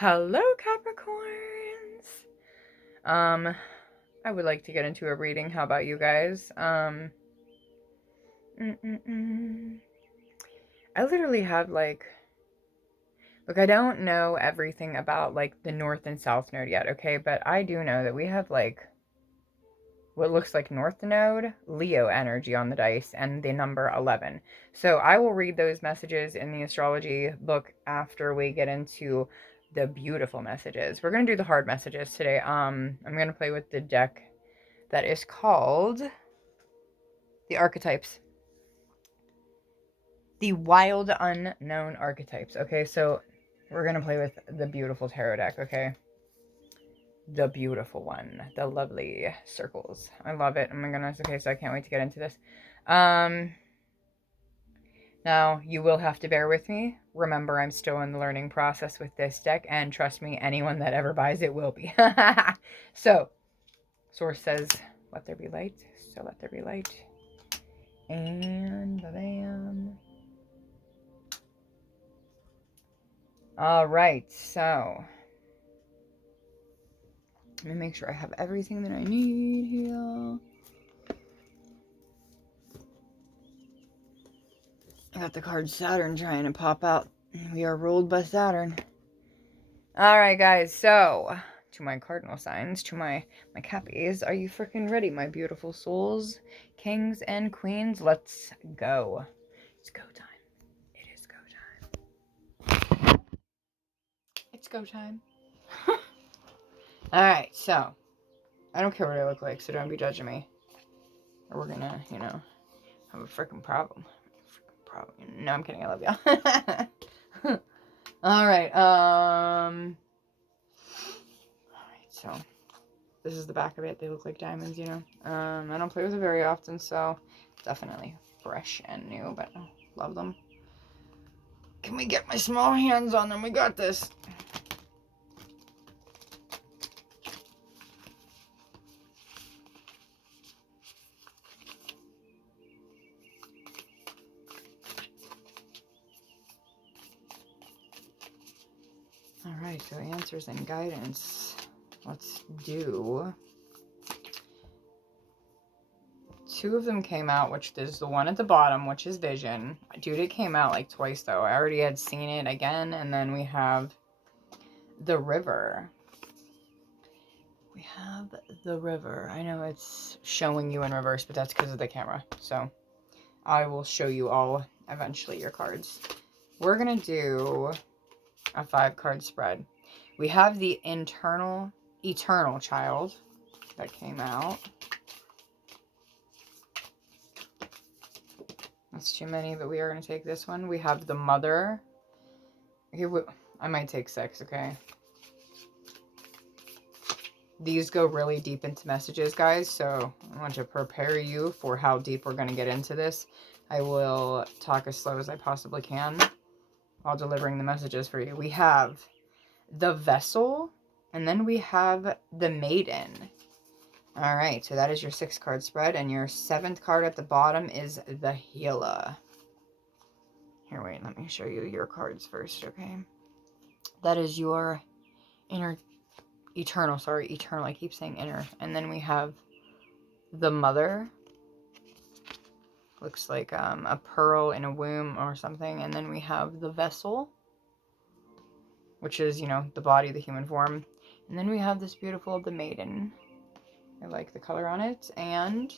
Hello, Capricorns. I would like to get into a reading. How about you guys? I literally have look, I don't know everything about like the North and South Node yet, okay? But I do know that we have like what looks like North Node, Leo energy on the dice, and the number 11. So I will read those messages in the astrology book after we get into the beautiful messages. We're going to do the hard messages today. I'm going to play with the deck that is called the Archetypes. The Wild Unknown Archetypes. Okay, so we're going to play with the beautiful tarot deck, okay? The beautiful one, the lovely circles. I love it. Oh my goodness. Okay, so I can't wait to get into this. Now you will have to bear with me. Remember, I'm still in the learning process with this deck, and trust me, anyone that ever buys it will be. So, source says, "Let there be light." So let there be light, and bam. All right, so let me make sure I have everything that I need here. I got the card Saturn trying to pop out. We are ruled by Saturn. All right, guys. So, to my cardinal signs, to my cappies, are you freaking ready, my beautiful souls, kings and queens? Let's go. It's go time. It is go time. It's go time. All right. So, I don't care what I look like, so don't be judging me, or we're gonna, have a freaking problem. No, I'm kidding. I love y'all. All right. So this is the back of it. They look like diamonds, I don't play with it very often, so definitely fresh and new, but I love them. Can we get my small hands on them? We got this. All right, so answers and guidance. Let's do. Two of them came out, which is the one at the bottom, which is Vision. Dude, it came out like twice, though. I already had seen it again, and then we have the River. We have the River. I know it's showing you in reverse, but that's because of the camera. So I will show you all eventually your cards. We're going to do a 5-card spread. We have the Eternal Child that came out. That's too many, but we are going to take this one. We have the Mother. Okay, I might take 6, okay? These go really deep into messages, guys, so I want to prepare you for how deep we're going to get into this. I will talk as slow as I possibly can while delivering the messages for you. We have the Vessel, and then we have the Maiden. All right, so that is your 6-card spread, and your 7th card at the bottom is the Healer. Here, wait, let me show you your cards first, okay? That is your eternal, I keep saying inner. And then we have the Mother. Looks like a pearl in a womb or something. And then we have the Vessel, which is, the body, the human form. And then we have this beautiful, the Maiden. I like the color on it. And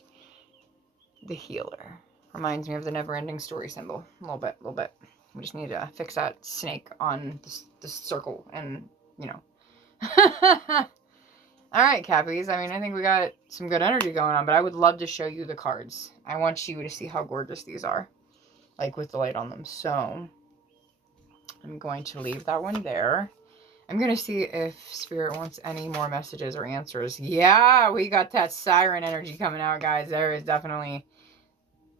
the Healer. Reminds me of the never-ending story symbol. A little bit. We just need to fix that snake on this circle and, All right, Cappies. I mean, I think we got some good energy going on, but I would love to show you the cards. I want you to see how gorgeous these are, like with the light on them. So I'm going to leave that one there. I'm going to see if Spirit wants any more messages or answers. Yeah, we got that Siren energy coming out, guys. There is definitely...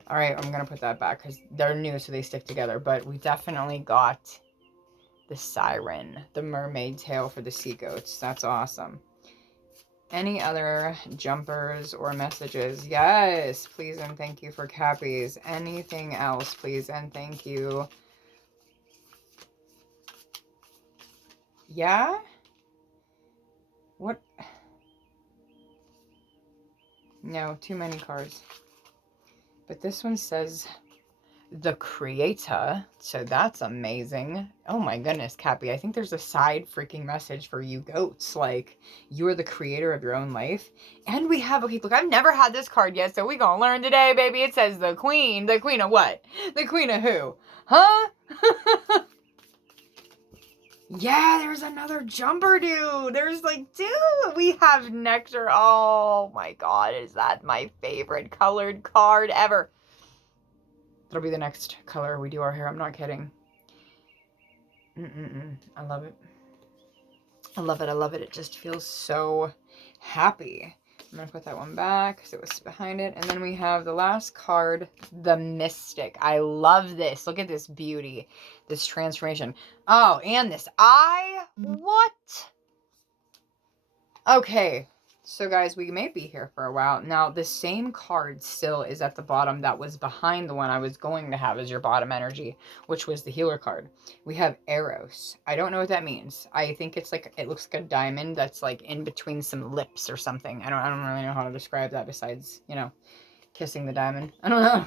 All right, I'm going to put that back because they're new, so they stick together. But we definitely got the Siren, the mermaid tail for the sea goats. That's awesome. Any other jumpers or messages? Yes, please and thank you for Cappies. Anything else, please and thank you. Yeah? What? No, too many cards. But this one says the creator, so that's amazing. Oh my goodness, Cappy, I think there's a side freaking message for you goats, like you're the creator of your own life. And we have, okay, look, I've never had this card yet, so we gonna learn today, baby. It says the queen of what? The queen of who? Huh? Yeah, there's another jumper dude. There's like two. We have nectar. Oh my god, is that my favorite colored card ever? That'll be the next color we do our hair. I'm not kidding. I love it. I love it. I love it. It just feels so happy. I'm going to put that one back because it was behind it. And then we have the last card, the Mystic. I love this. Look at this beauty. This transformation. Oh, and this eye. What? Okay. So guys, we may be here for a while. Now, the same card still is at the bottom that was behind the one I was going to have as your bottom energy, which was the healer card. We have Eros. I don't know what that means. I think it's like, it looks like a diamond that's like in between some lips or something. I don't really know how to describe that besides, you know, kissing the diamond. I don't know.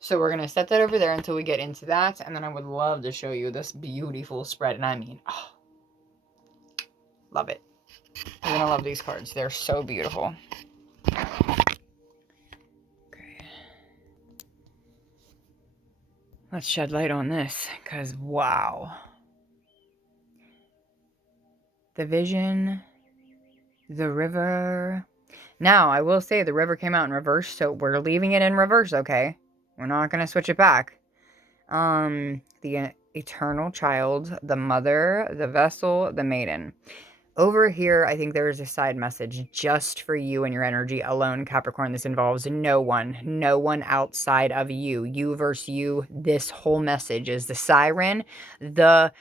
So we're going to set that over there until we get into that. And then I would love to show you this beautiful spread. And I mean, oh, love it. You're going to love these cards. They're so beautiful. Okay. Let's shed light on this, because wow. The vision, the river. Now, I will say the river came out in reverse, so we're leaving it in reverse, okay? We're not going to switch it back. The eternal child, the mother, the vessel, the maiden. Over here, I think there is a side message just for you and your energy alone, Capricorn. This involves no one outside of you. You versus you. This whole message is the Siren, the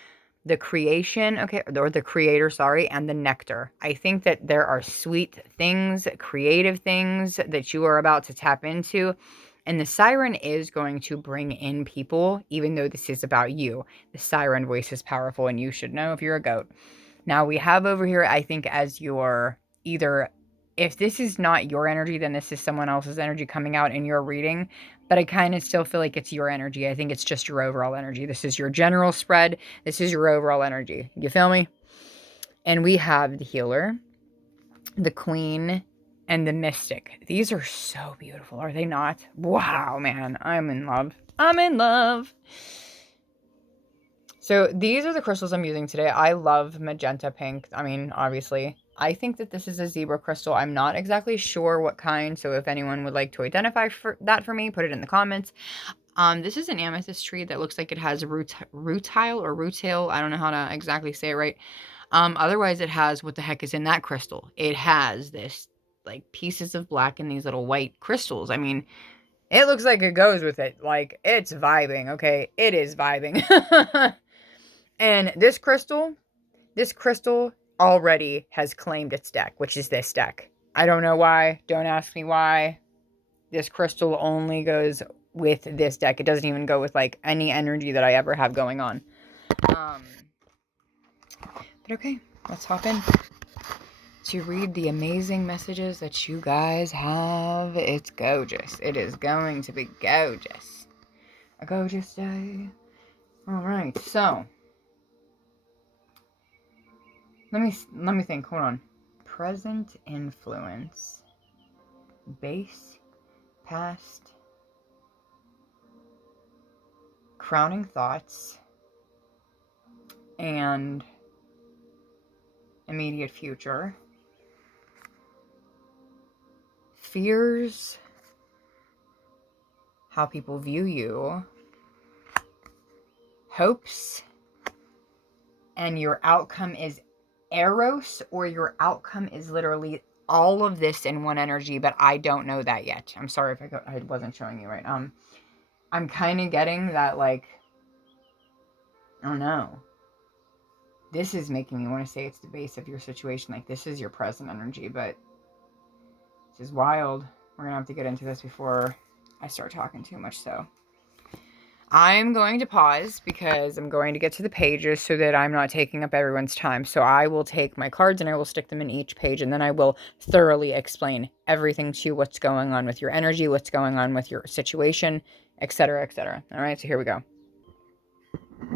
creation, okay, or the creator, sorry, and the nectar. I think that there are sweet things, creative things that you are about to tap into. And the Siren is going to bring in people, even though this is about you. The Siren voice is powerful, and you should know if you're a goat. Now, we have over here, I think, as your either, if this is not your energy, then this is someone else's energy coming out in your reading. But I kind of still feel like it's your energy. I think it's just your overall energy. This is your general spread. This is your overall energy. You feel me? And we have the healer, the queen, and the mystic. These are so beautiful, are they not? Wow, man. I'm in love. I'm in love. So these are the crystals I'm using today. I love magenta pink. I mean, obviously. I think that this is a zebra crystal. I'm not exactly sure what kind, so if anyone would like to identify that for me, put it in the comments. This is an amethyst tree that looks like it has rutile or rutail. I don't know how to exactly say it right. Otherwise, it has, what the heck is in that crystal? It has this, like, pieces of black and these little white crystals. I mean, it looks like it goes with it. Like, it's vibing, okay? It is vibing. And this crystal already has claimed its deck, which is this deck. I don't know why. Don't ask me why. This crystal only goes with this deck. It doesn't even go with, like, any energy that I ever have going on. But okay, let's hop in to read the amazing messages that you guys have. It's gorgeous. It is going to be gorgeous. A gorgeous day. All right, so let me think. Hold on. Present influence. Base. Past. Crowning thoughts. And immediate future. Fears. How people view you. Hopes. And your outcome is Eros, or your outcome is literally all of this in one energy, but I don't know that yet. I'm sorry if I wasn't showing you right. I'm kind of getting that, like, I don't know. This is making me want to say it's the base of your situation. Like, this is your present energy, but this is wild. We're going to have to get into this before I start talking too much, so. I'm going to pause because I'm going to get to the pages so that I'm not taking up everyone's time. So I will take my cards and I will stick them in each page, and then I will thoroughly explain everything to you, what's going on with your energy, what's going on with your situation, etc., etc. All right, so here we go.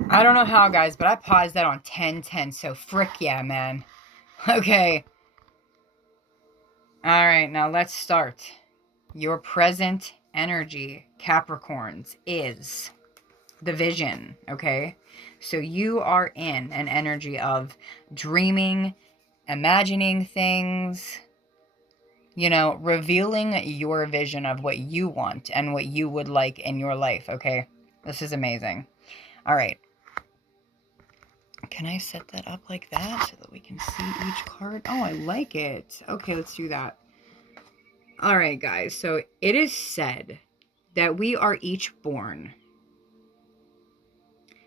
I don't know how, guys, but I paused that on 10:10, so frick yeah, man. Okay. All right, now let's start. Your present energy, Capricorns, is the vision, okay? So you are in an energy of dreaming, imagining things, revealing your vision of what you want and what you would like in your life, okay? This is amazing. All right. Can I set that up like that so that we can see each card? Oh, I like it. Okay, let's do that. All right, guys. So it is said that we are each born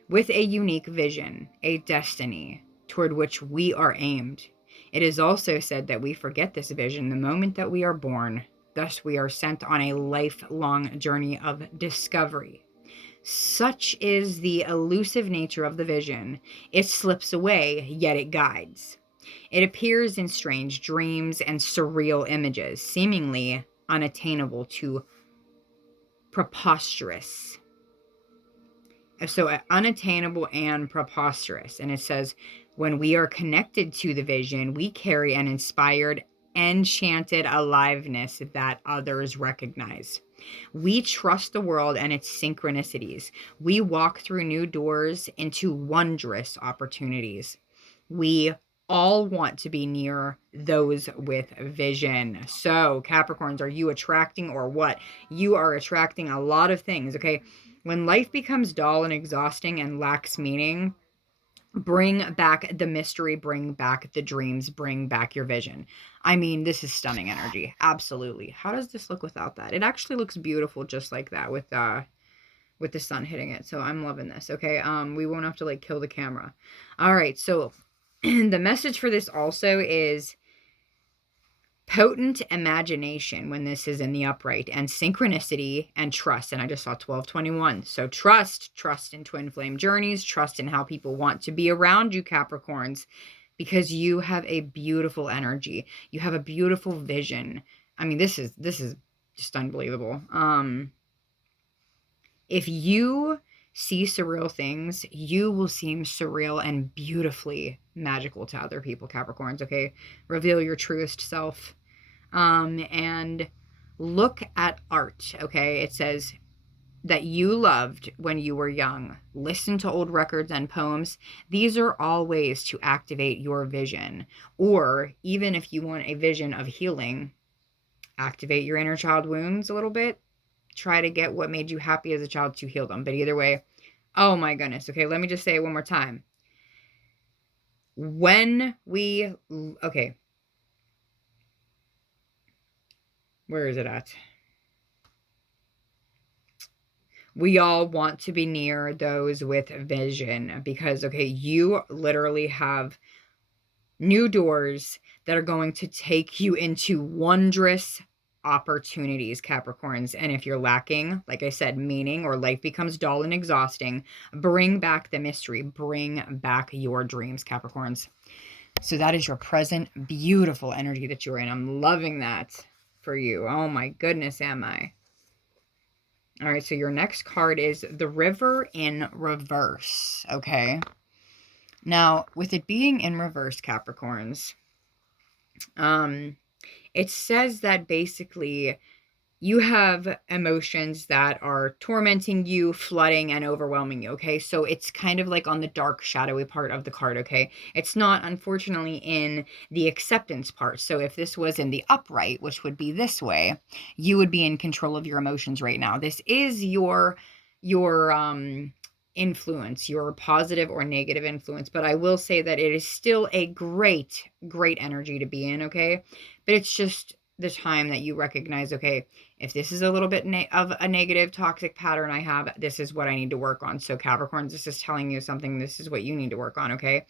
with a unique vision, a destiny toward which we are aimed. It is also said that we forget this vision the moment that we are born. Thus, we are sent on a lifelong journey of discovery. Such is the elusive nature of the vision. It slips away, yet it guides. It appears in strange dreams and surreal images, seemingly unattainable to preposterous. So unattainable and preposterous. And it says, when we are connected to the vision, we carry an inspired, enchanted aliveness that others recognize. We trust the world and its synchronicities. We walk through new doors into wondrous opportunities. We all want to be near those with vision. So, Capricorns, are you attracting or what? You are attracting a lot of things, okay? When life becomes dull and exhausting and lacks meaning, bring back the mystery, bring back the dreams, bring back your vision. I mean, this is stunning energy. Absolutely. How does this look without that? It actually looks beautiful just like that with the sun hitting it. So I'm loving this. Okay. We won't have to like kill the camera. All right. So the message for this also is potent imagination when this is in the upright, and synchronicity and trust. And I just saw 1221. So trust in twin flame journeys, trust in how people want to be around you, Capricorns, because you have a beautiful energy. You have a beautiful vision. I mean, this is just unbelievable. If you see surreal things, you will seem surreal and beautifully magical to other people, Capricorns, okay? Reveal your truest self. And look at art, okay? It says that you loved when you were young. Listen to old records and poems. These are all ways to activate your vision. Or even if you want a vision of healing, activate your inner child wounds a little bit. Try to get what made you happy as a child to heal them. But either way, oh my goodness. Okay, let me just say it one more time. Okay. Where is it at? We all want to be near those with vision because, okay, you literally have new doors that are going to take you into wondrous opportunities, Capricorns. And if you're lacking, like I said, meaning, or life becomes dull and exhausting, bring back the mystery, bring back your dreams, Capricorns. So that is your present beautiful energy that you're in. I'm loving that for you. Oh my goodness, am I? All right, so your next card is the River in reverse, okay? Now, with it being in reverse, Capricorns, it says that basically you have emotions that are tormenting you, flooding, and overwhelming you, okay? So it's kind of like on the dark, shadowy part of the card, okay? It's not, unfortunately, in the acceptance part. So if this was in the upright, which would be this way, you would be in control of your emotions right now. This is your influence, your positive or negative influence. But I will say that it is still a great, great energy to be in, okay? But it's just the time that you recognize, okay, if this is a little bit of a negative toxic pattern I have, this is what I need to work on. So Capricorns, this is telling you something. This is what you need to work on, okay?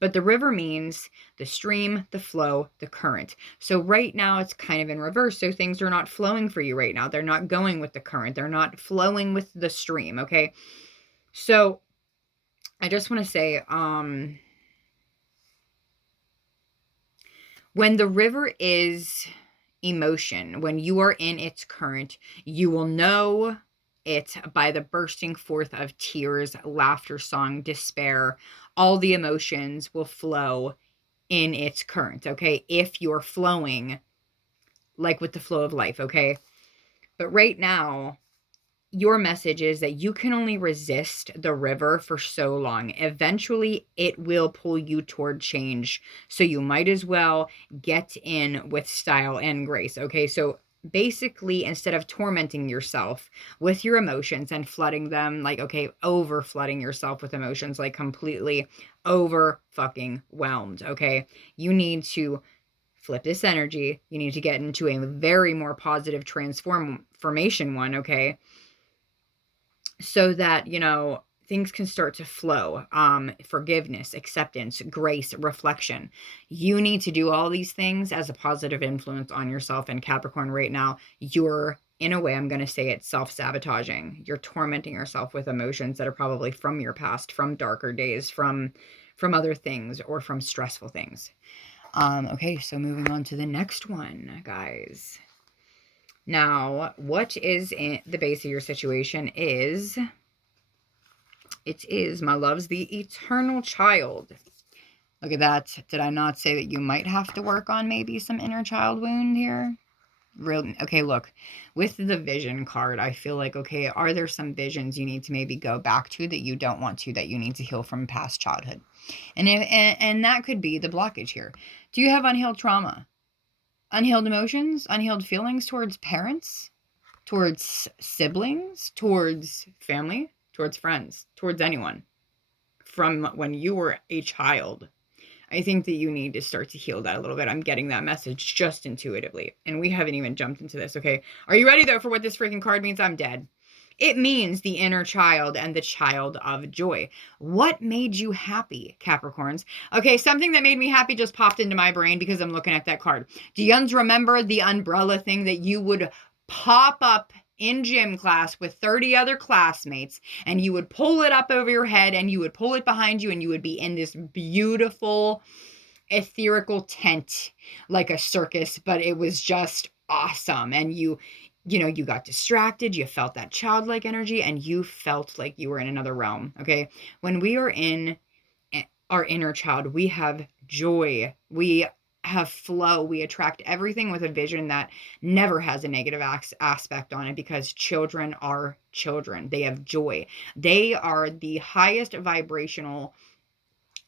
But the river means the stream, the flow, the current. So right now it's kind of in reverse. So things are not flowing for you right now. They're not going with the current. They're not flowing with the stream. Okay. So I just want to say, when the river is emotion, when you are in its current, you will know it by the bursting forth of tears, laughter, song, despair. All the emotions will flow in its current, okay? If you're flowing like with the flow of life, okay? But right now, your message is that you can only resist the river for so long. Eventually, it will pull you toward change. So you might as well get in with style and grace. Okay. So basically, instead of tormenting yourself with your emotions and flooding them, like, okay, over flooding yourself with emotions, like completely over fucking whelmed. Okay. You need to flip this energy. You need to get into a very more positive transformation one. Okay, so that, things can start to flow. Forgiveness, acceptance, grace, reflection. You need to do all these things as a positive influence on yourself. And Capricorn, right now, you're, in a way, I'm going to say it's self-sabotaging. You're tormenting yourself with emotions that are probably from your past, from darker days, from other things, or from stressful things. Okay, so moving on to the next one, guys. Now, what is in the base of your situation is, it is, my loves, the eternal child. Look at that. Did I not say that you might have to work on maybe some inner child wound here? Okay, look, with the vision card, I feel like, okay, are there some visions you need to maybe go back to that you don't want to, that you need to heal from past childhood? And that could be the blockage here. Do you have unhealed trauma? Unhealed emotions, unhealed feelings towards parents, towards siblings, towards family, towards friends, towards anyone from when you were a child. I think that you need to start to heal that a little bit. I'm getting that message just intuitively. And we haven't even jumped into this, okay? Are you ready, though, for what this freaking card means? I'm dead. It means the inner child and the child of joy. What made you happy, Capricorns? Okay, something that made me happy just popped into my brain because I'm looking at that card. Do you remember the umbrella thing that you would pop up in gym class with 30 other classmates, and you would pull it up over your head and you would pull it behind you, and you would be in this beautiful ethereal tent like a circus, but it was just awesome. And you got distracted, you felt that childlike energy, and you felt like you were in another realm. Okay, when we are in our inner child, we have joy, we have flow, we attract everything with a vision that never has a negative aspect on it, because children are children. They have joy. They are the highest vibrational,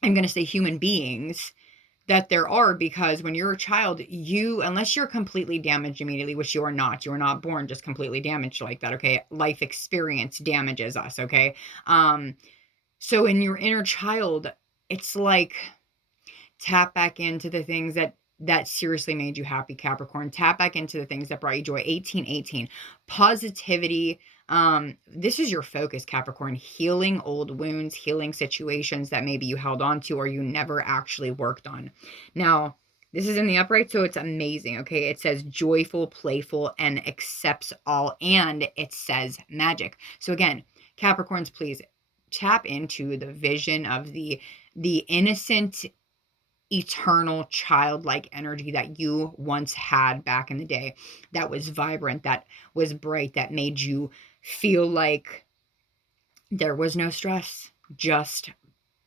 I'm going to say, human beings that there are, because when you're a child, unless you're completely damaged immediately, which you are not born just completely damaged like that. Okay, life experience damages us. Okay, so in your inner child, it's like, tap back into the things that seriously made you happy, Capricorn. Tap back into the things that brought you joy. 1818, positivity. This is your focus, Capricorn. Healing old wounds, healing situations that maybe you held on to or you never actually worked on. Now, this is in the upright, so it's amazing. Okay, it says joyful, playful, and accepts all, and it says magic. So again, Capricorns, please tap into the vision of the innocent, eternal, childlike energy that you once had back in the day, that was vibrant, that was bright, that made you feel like there was no stress, just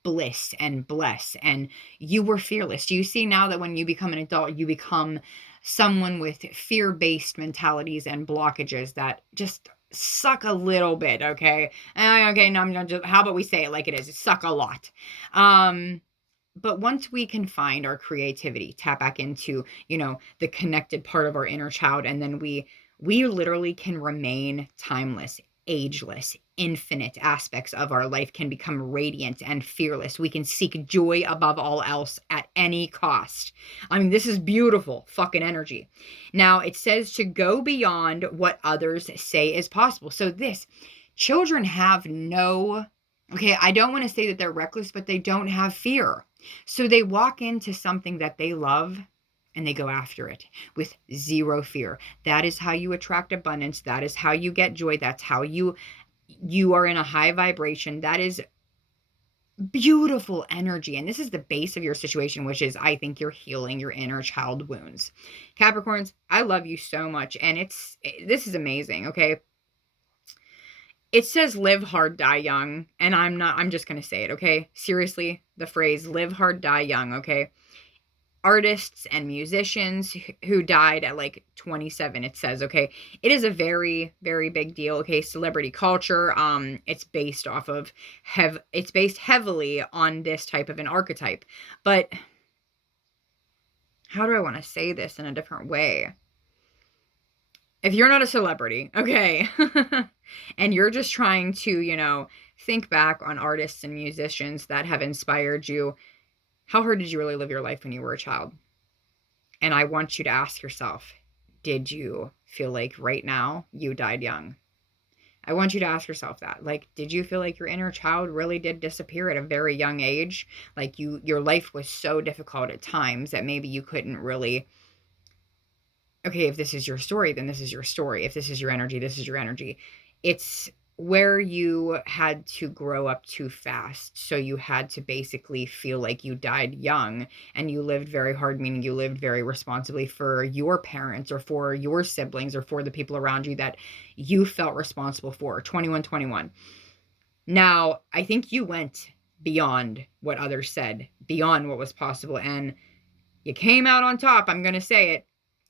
bliss and bless, and you were fearless. Do you see now that when you become an adult, you become someone with fear-based mentalities and blockages that just suck a little bit? Okay, okay, no, I'm not just, how about we say it like it is? It suck a lot. But once we can find our creativity, tap back into, the connected part of our inner child, and then we literally can remain timeless, ageless, infinite aspects of our life can become radiant and fearless. We can seek joy above all else at any cost. I mean, this is beautiful fucking energy. Now, it says to go beyond what others say is possible. So children have no... Okay, I don't want to say that they're reckless, but they don't have fear. So they walk into something that they love and they go after it with zero fear. That is how you attract abundance. That is how you get joy. That's how you are in a high vibration. That is beautiful energy. And this is the base of your situation, which is, I think, you're healing your inner child wounds. Capricorns, I love you so much. And this is amazing. Okay. It says live hard, die young. And I'm just going to say it. Okay. Seriously, the phrase live hard, die young. Okay. Artists and musicians who died at like 27, it says, okay, it is a very, very big deal. Okay. Celebrity culture. It's based off of it's based heavily on this type of an archetype, but how do I want to say this in a different way? If you're not a celebrity, okay, and you're just trying to, think back on artists and musicians that have inspired you, how hard did you really live your life when you were a child? And I want you to ask yourself, did you feel like right now you died young? I want you to ask yourself that. Like, did you feel like your inner child really did disappear at a very young age? Like your life was so difficult at times that maybe you couldn't really, okay, if this is your story, then this is your story. If this is your energy, this is your energy. It's where you had to grow up too fast. So you had to basically feel like you died young and you lived very hard, meaning you lived very responsibly for your parents or for your siblings or for the people around you that you felt responsible for. 2121. Now, I think you went beyond what others said, beyond what was possible, and you came out on top. I'm going to say it.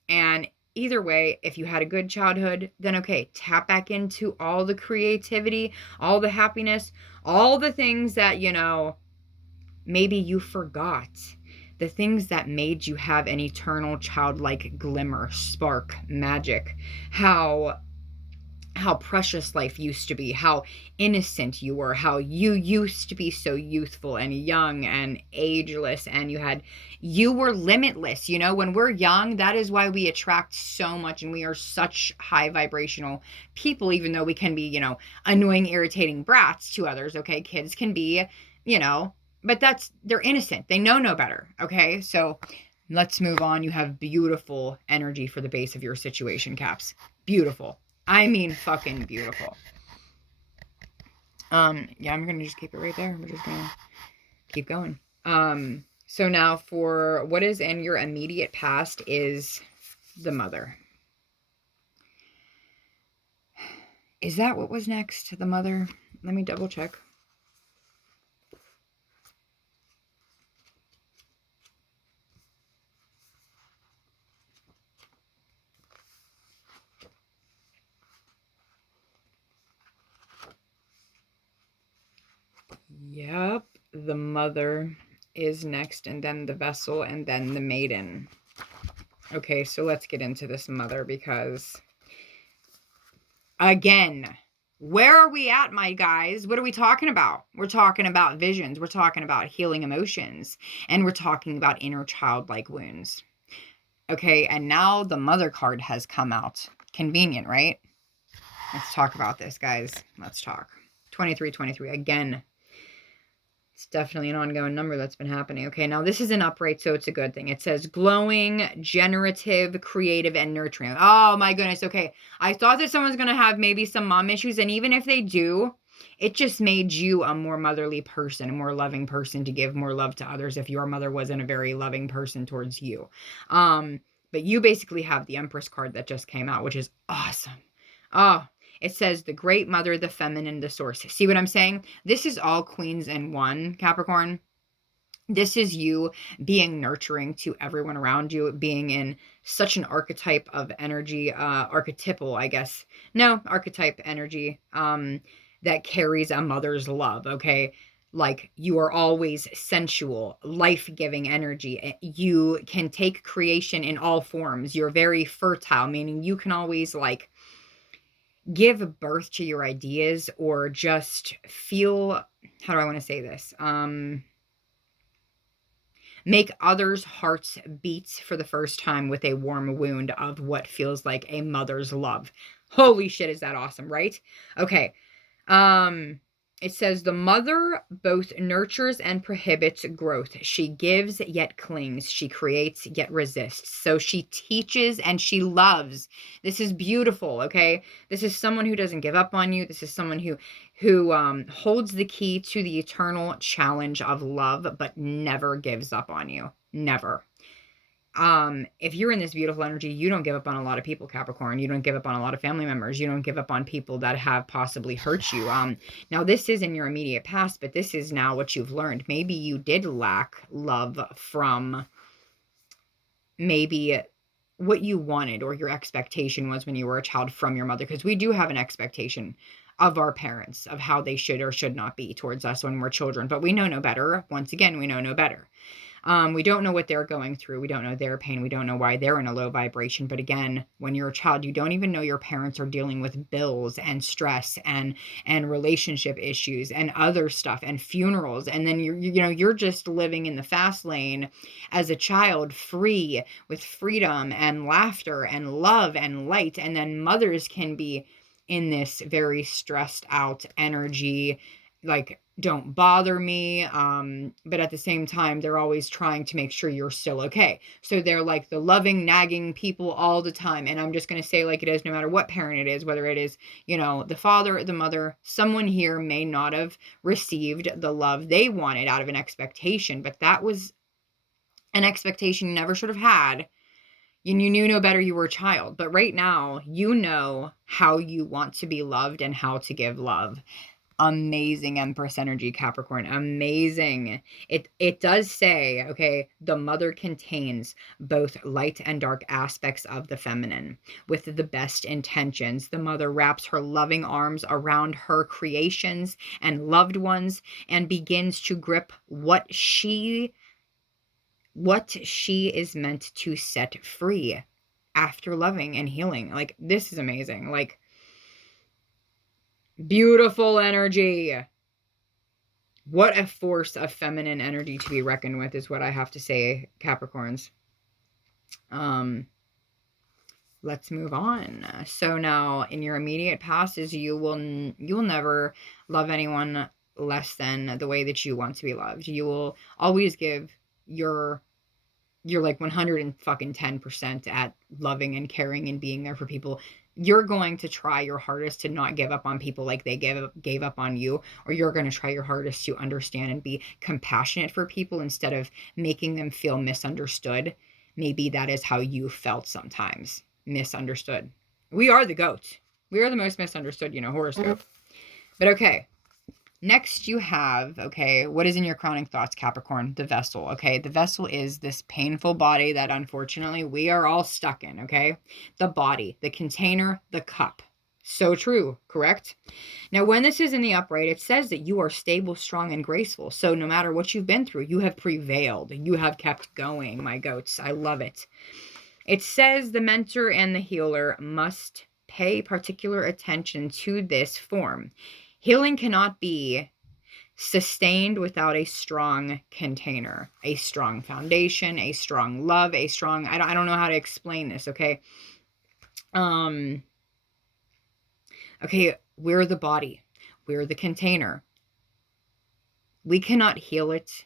And either way, if you had a good childhood, then okay, tap back into all the creativity, all the happiness, all the things that, maybe you forgot. The things that made you have an eternal childlike glimmer, spark, magic. How precious life used to be, how innocent you were, how you used to be so youthful and young and ageless, and you were limitless. When we're young, that is why we attract so much, and we are such high vibrational people, even though we can be, annoying, irritating brats to others. Okay. Kids can be, but they're innocent. They know no better. Okay. So let's move on. You have beautiful energy for the base of your situation, Caps. Beautiful. I mean, fucking beautiful. Yeah, I'm gonna just keep it right there. We're just gonna keep going. So now for what is in your immediate past is the mother. Is that what was next? The mother? Let me double check. Yep, the mother is next, and then the vessel, and then the maiden. Okay, so let's get into this mother, because again, where are we at, my guys? What are we talking about? We're talking about visions. We're talking about healing emotions, and we're talking about inner childlike wounds. Okay, and now the mother card has come out. Convenient, right? Let's talk about this, guys. Let's talk. 2323. Again, it's definitely an ongoing number that's been happening. Okay, now this is an upright, so it's a good thing. It says glowing, generative, creative, and nurturing. Oh my goodness. Okay, I thought that someone's going to have maybe some mom issues, and even if they do, it just made you a more motherly person, a more loving person to give more love to others if your mother wasn't a very loving person towards you. But you basically have the Empress card that just came out, which is awesome. Oh, it says the great mother, the feminine, the source. See what I'm saying? This is all queens in one, Capricorn. This is you being nurturing to everyone around you, being in such an archetype of energy, archetypal, I guess. No, archetype energy, that carries a mother's love, okay? Like, you are always sensual, life-giving energy. You can take creation in all forms. You're very fertile, meaning you can always, like, give birth to your ideas, or just feel, how do I want to say this? Make others' hearts beat for the first time with a warm wound of what feels like a mother's love. Holy shit, is that awesome, right? Okay. It says the mother both nurtures and prohibits growth. She gives yet clings. She creates yet resists. So she teaches and she loves. This is beautiful, okay? This is someone who doesn't give up on you. This is someone who holds the key to the eternal challenge of love, but never gives up on you. Never. If you're in this beautiful energy, you don't give up on a lot of people, Capricorn. You don't give up on a lot of family members. You don't give up on people that have possibly hurt you. Now this is in your immediate past, but this is now what you've learned. Maybe you did lack love from maybe what you wanted or your expectation was when you were a child from your mother, because we do have an expectation of our parents of how they should or should not be towards us when we're children, but we know no better. Once again, we know no better. We don't know what they're going through. We don't know their pain. We don't know why they're in a low vibration. But again, when you're a child, you don't even know your parents are dealing with bills and stress and relationship issues and other stuff and funerals. And then you're just living in the fast lane as a child, free with freedom and laughter and love and light. And then mothers can be in this very stressed out energy, like, don't bother me, but at the same time they're always trying to make sure you're still okay. So they're like the loving, nagging people all the time. And I'm just going to say like it is, no matter what parent it is, whether it is, the father or the mother, someone here may not have received the love they wanted out of an expectation, but that was an expectation you never should have had. You knew no better, you were a child. But right now, you know how you want to be loved and how to give love. Amazing Empress energy, Capricorn. Amazing. It does say, okay, the mother contains both light and dark aspects of the feminine. With the best intentions, the mother wraps her loving arms around her creations and loved ones and begins to grip what she is meant to set free after loving and healing. Like, this is amazing. Like, beautiful energy. What a force of feminine energy to be reckoned with is what I have to say, Capricorns. Let's move on. So now in your immediate past is you will never love anyone less than the way that you want to be loved. You will always give you're like 110% at loving and caring and being there for people. You're going to try your hardest to not give up on people like they gave up on you, or you're going to try your hardest to understand and be compassionate for people instead of making them feel misunderstood. Maybe that is how you felt sometimes, misunderstood. We are the goat. We are the most misunderstood, horoscope. But okay. Next you have, okay, what is in your crowning thoughts, Capricorn? The vessel, okay? The vessel is this painful body that unfortunately we are all stuck in, okay? The body, the container, the cup. So true, correct? Now, when this is in the upright, it says that you are stable, strong, and graceful. So no matter what you've been through, you have prevailed. You have kept going, my goats. I love it. It says the mentor and the healer must pay particular attention to this form. Healing cannot be sustained without a strong container, a strong foundation, a strong love, a strong, I don't know how to explain this, okay? Okay, we're the body. We're the container. We cannot heal it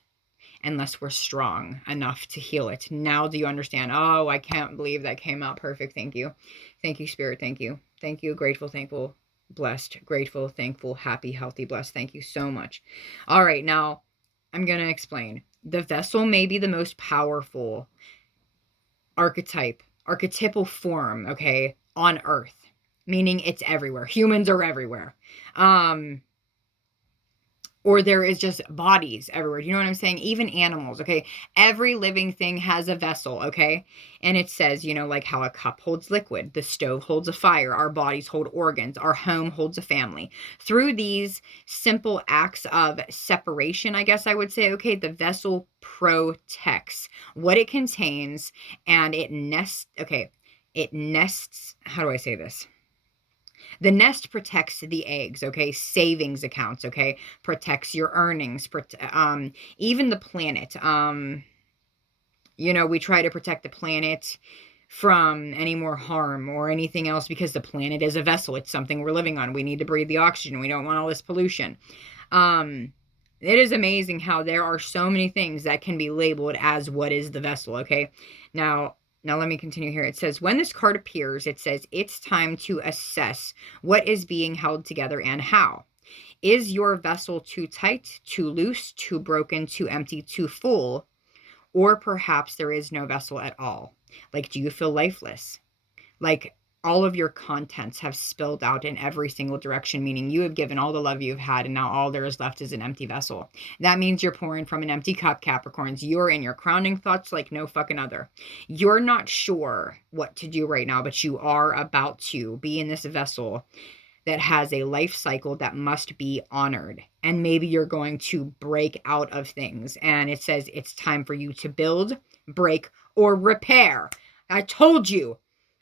unless we're strong enough to heal it. Now do you understand? Oh, I can't believe that came out perfect. Thank you. Thank you, Spirit. Thank you. Thank you. Grateful, thankful, blessed, grateful, thankful, happy, healthy, blessed. Thank you so much. All right, now I'm going to explain. The vessel may be the most powerful archetypal form, okay, on Earth, meaning it's everywhere. Humans are everywhere. Or there is just bodies everywhere. You know what I'm saying? Even animals, okay? Every living thing has a vessel, okay? And it says, like how a cup holds liquid, the stove holds a fire, our bodies hold organs, our home holds a family. Through these simple acts of separation, I guess I would say, okay, the vessel protects what it contains, and it nests, how do I say this? The nest protects the eggs, okay? Savings accounts, okay? Protects your earnings, even the planet. We try to protect the planet from any more harm or anything else because the planet is a vessel. It's something we're living on. We need to breathe the oxygen. We don't want all this pollution. It is amazing how there are so many things that can be labeled as what is the vessel, okay? Now let me continue here. It says, when this card appears, it says it's time to assess what is being held together and how. Is your vessel too tight, too loose, too broken, too empty, too full? Or perhaps there is no vessel at all. Like, do you feel lifeless? Like, all of your contents have spilled out in every single direction, meaning you have given all the love you've had, and now all there is left is an empty vessel. That means you're pouring from an empty cup, Capricorns. You're in your crowning thoughts like no fucking other. You're not sure what to do right now, but you are about to be in this vessel that has a life cycle that must be honored. And maybe you're going to break out of things. And it says it's time for you to build, break, or repair. I told you.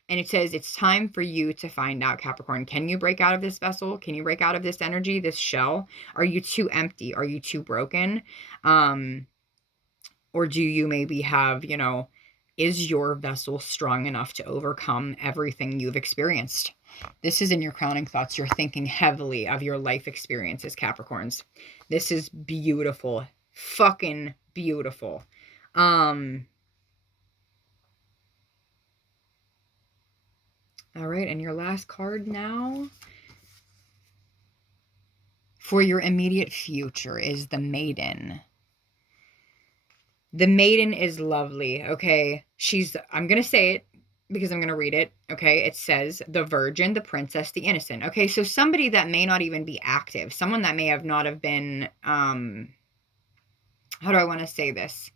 And it says it's time for you to find out, Capricorn. Can you break out of this vessel? Can you break out of this energy, this shell? Are you too empty? Are you too broken? Or do you maybe have, is your vessel strong enough to overcome everything you've experienced? This is in your crowning thoughts. You're thinking heavily of your life experiences, Capricorns. This is beautiful. Fucking beautiful. All right, and your last card now for your immediate future is the Maiden. The Maiden is lovely, okay? I'm going to say it because I'm going to read it, okay? It says, the virgin, the princess, the innocent. Okay, so somebody that may not even be active, someone that may have not have been, how do I want to say this?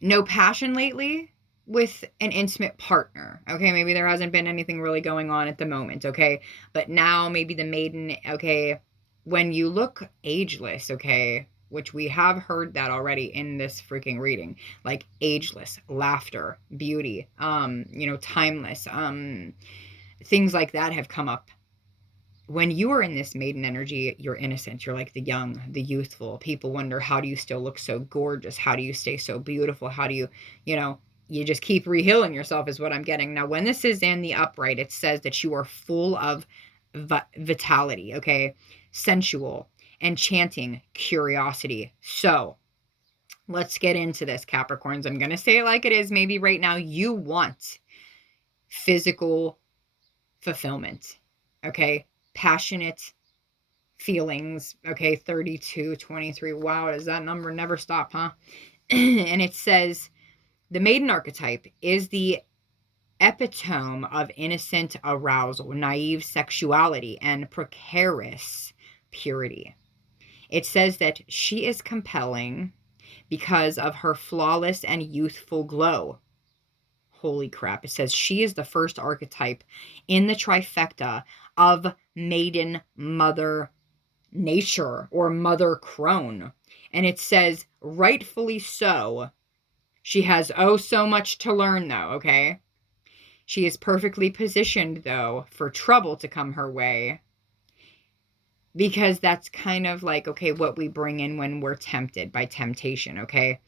No passion lately with an intimate partner, okay? Maybe there hasn't been anything really going on at the moment, okay? But now maybe the Maiden, okay, when you look ageless, okay, which we have heard that already in this freaking reading, like ageless, laughter, beauty, timeless, things like that have come up. When you are in this Maiden energy, you're innocent. You're like the young, the youthful. People wonder, how do you still look so gorgeous? How do you stay so beautiful? How do you, you just keep rehealing yourself is what I'm getting. Now, when this is in the upright, it says that you are full of vitality, okay? Sensual, enchanting, curiosity. So let's get into this, Capricorns. I'm going to say it like it is. Maybe right now you want physical fulfillment, okay? Passionate feelings, okay? 32, 23. Wow, does that number never stop, huh? And it says the Maiden archetype is the epitome of innocent arousal, naive sexuality, and precarious purity. It says that she is compelling because of her flawless and youthful glow. Holy crap. It says she is the first archetype in the trifecta of Maiden Mother Nature or Mother Crone. And it says, rightfully so. She has so much to learn, though, okay? She is perfectly positioned, though, for trouble to come her way. Because that's kind of like, okay, what we bring in when we're tempted by temptation, okay?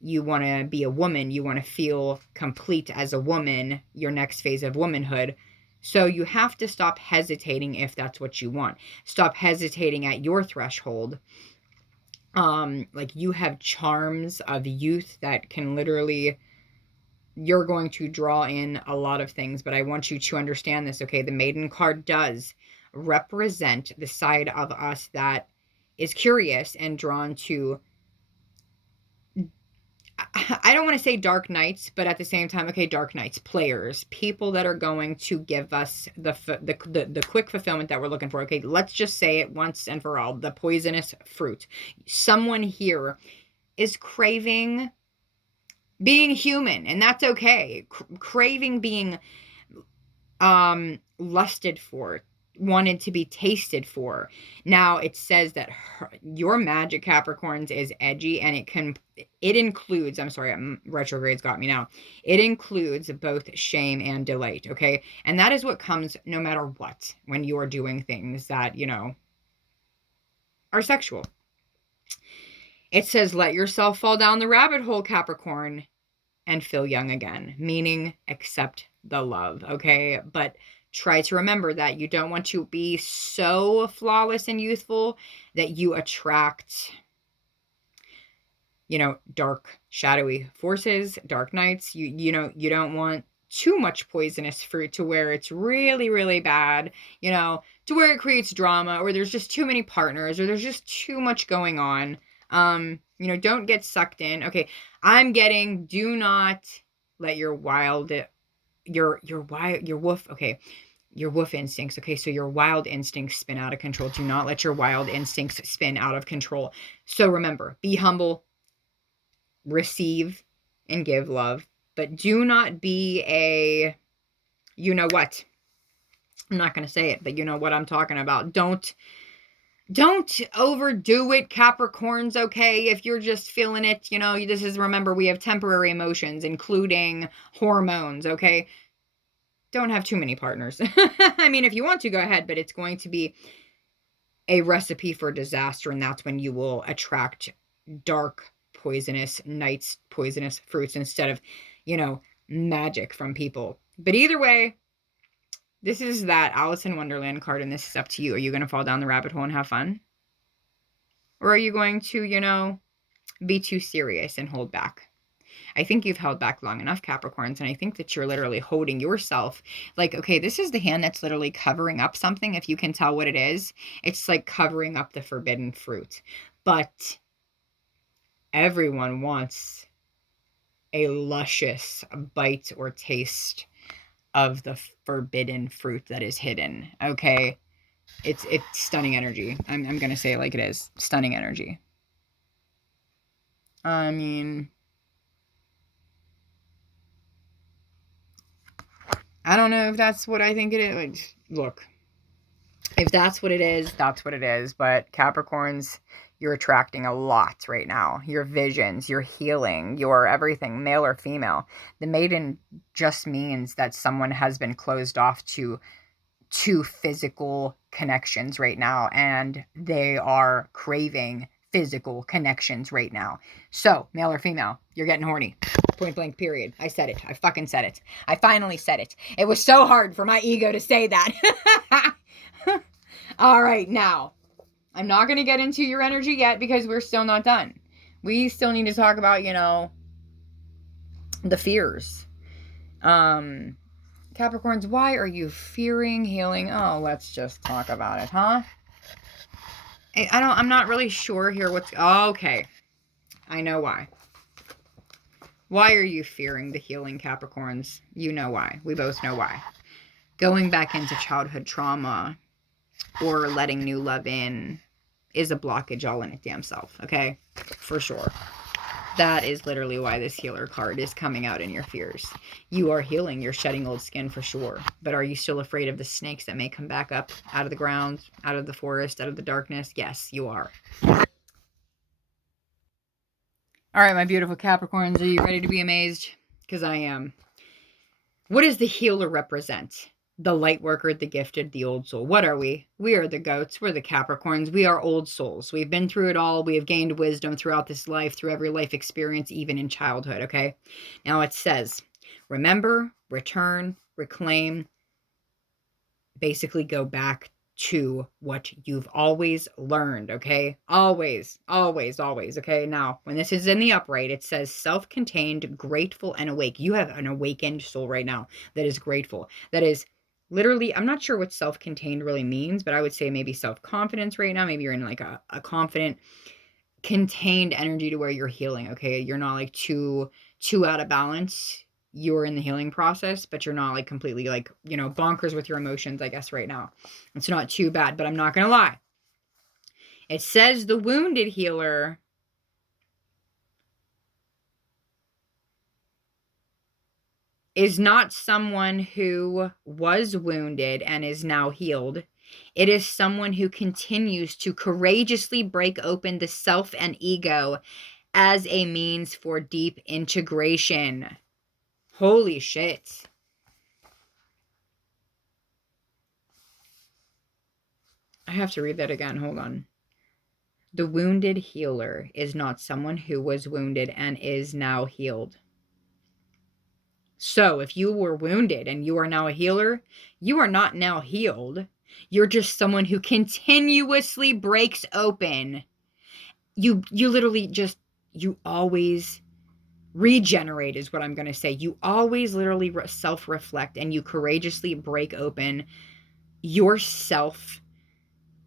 You want to be a woman, you want to feel complete as a woman, your next phase of womanhood. So you have to stop hesitating if that's what you want. Stop hesitating at your threshold. Like, you have charms of youth that can literally, you're going to draw in a lot of things, but I want you to understand this, okay? The Maiden card does represent the side of us that is curious and drawn to, I don't want to say dark nights, but at the same time, okay, dark nights, players, people that are going to give us the quick fulfillment that we're looking for. Okay, let's just say it once and for all, the poisonous fruit. Someone here is craving being human, and that's okay. Craving being lusted for, wanted to be tasted for. Now it says that your magic, Capricorns, is edgy, and it includes, I'm sorry, retrogrades got me now. It includes both shame and delight, okay? And that is what comes no matter what when you are doing things that, are sexual. It says, let yourself fall down the rabbit hole, Capricorn, and feel young again, meaning accept the love, okay? But Try to remember that you don't want to be so flawless and youthful that you attract, dark, shadowy forces, dark nights. You don't want too much poisonous fruit to where it's really, really bad, to where it creates drama, or there's just too many partners, or there's just too much going on. Don't get sucked in. Okay, do not let your wild, your wolf, okay, your wolf instincts, okay, so your wild instincts spin out of control. Do not let your wild instincts spin out of control. So remember, be humble, receive and give love, but do not be a, what. I'm not going to say it, but you know what I'm talking about. Don't overdo it, Capricorns, okay? If you're just feeling it, remember, we have temporary emotions, including hormones, okay? Don't have too many partners. I mean, if you want to, go ahead, but it's going to be a recipe for disaster, and that's when you will attract dark, poisonous nights, poisonous fruits, instead of, magic from people. But either way, this is that Alice in Wonderland card, and this is up to you. Are you going to fall down the rabbit hole and have fun? Or are you going to, be too serious and hold back? I think you've held back long enough, Capricorns, and I think that you're literally holding yourself. Like, okay, this is the hand that's literally covering up something. If you can tell what it is, it's like covering up the forbidden fruit. But everyone wants a luscious bite or taste of the forbidden fruit that is hidden, okay? It's stunning energy. I'm going to say it like it is. Stunning energy. I mean, I don't know if that's what I think it is. Like, look, if that's what it is, that's what it is. But Capricorns, you're attracting a lot right now. Your visions, your healing, your everything, male or female. The Maiden just means that someone has been closed off to physical connections right now, and they are craving physical connections right now. So, male or female, you're getting horny. Point blank, period. I said it. I fucking said it. I finally said it. It was so hard for my ego to say that. All right, now, I'm not going to get into your energy yet because we're still not done. We still need to talk about, the fears. Capricorns, why are you fearing healing? Oh, let's just talk about it, huh? I'm not really sure here okay. I know why. Why are you fearing the healing, Capricorns? You know why. We both know why. Going back into childhood trauma or letting new love in is a blockage all in its damn self, okay? For sure. That is literally why this healer card is coming out in your fears. You are healing. You're shedding old skin for sure. But are you still afraid of the snakes that may come back up out of the ground, out of the forest, out of the darkness? Yes, you are. All right, my beautiful Capricorns, are you ready to be amazed? Because I am. What does the healer represent? The light worker, the gifted, the old soul. What are we? We are the goats. We're the Capricorns. We are old souls. We've been through it all. We have gained wisdom throughout this life, through every life experience, even in childhood, okay? Now it says, remember, return, reclaim, basically go back to what you've always learned, okay? Always, always, always, okay? Now, when this is in the upright, it says self-contained, grateful, and awake. You have an awakened soul right now that is grateful. That is literally, I'm not sure what self-contained really means, but I would say maybe self-confidence right now. Maybe you're in like a confident, contained energy to where you're healing, okay? You're not like too out of balance. You're in the healing process, but you're not like completely like, bonkers with your emotions, I guess, right now. It's not too bad, but I'm not going to lie. It says the wounded healer is not someone who was wounded and is now healed. It is someone who continues to courageously break open the self and ego as a means for deep integration. Holy shit. I have to read that again. Hold on. The wounded healer is not someone who was wounded and is now healed. So if you were wounded and you are now a healer, you are not now healed. You're just someone who continuously breaks open. You literally just, you always regenerate is what I'm going to say. You always literally self-reflect and you courageously break open yourself,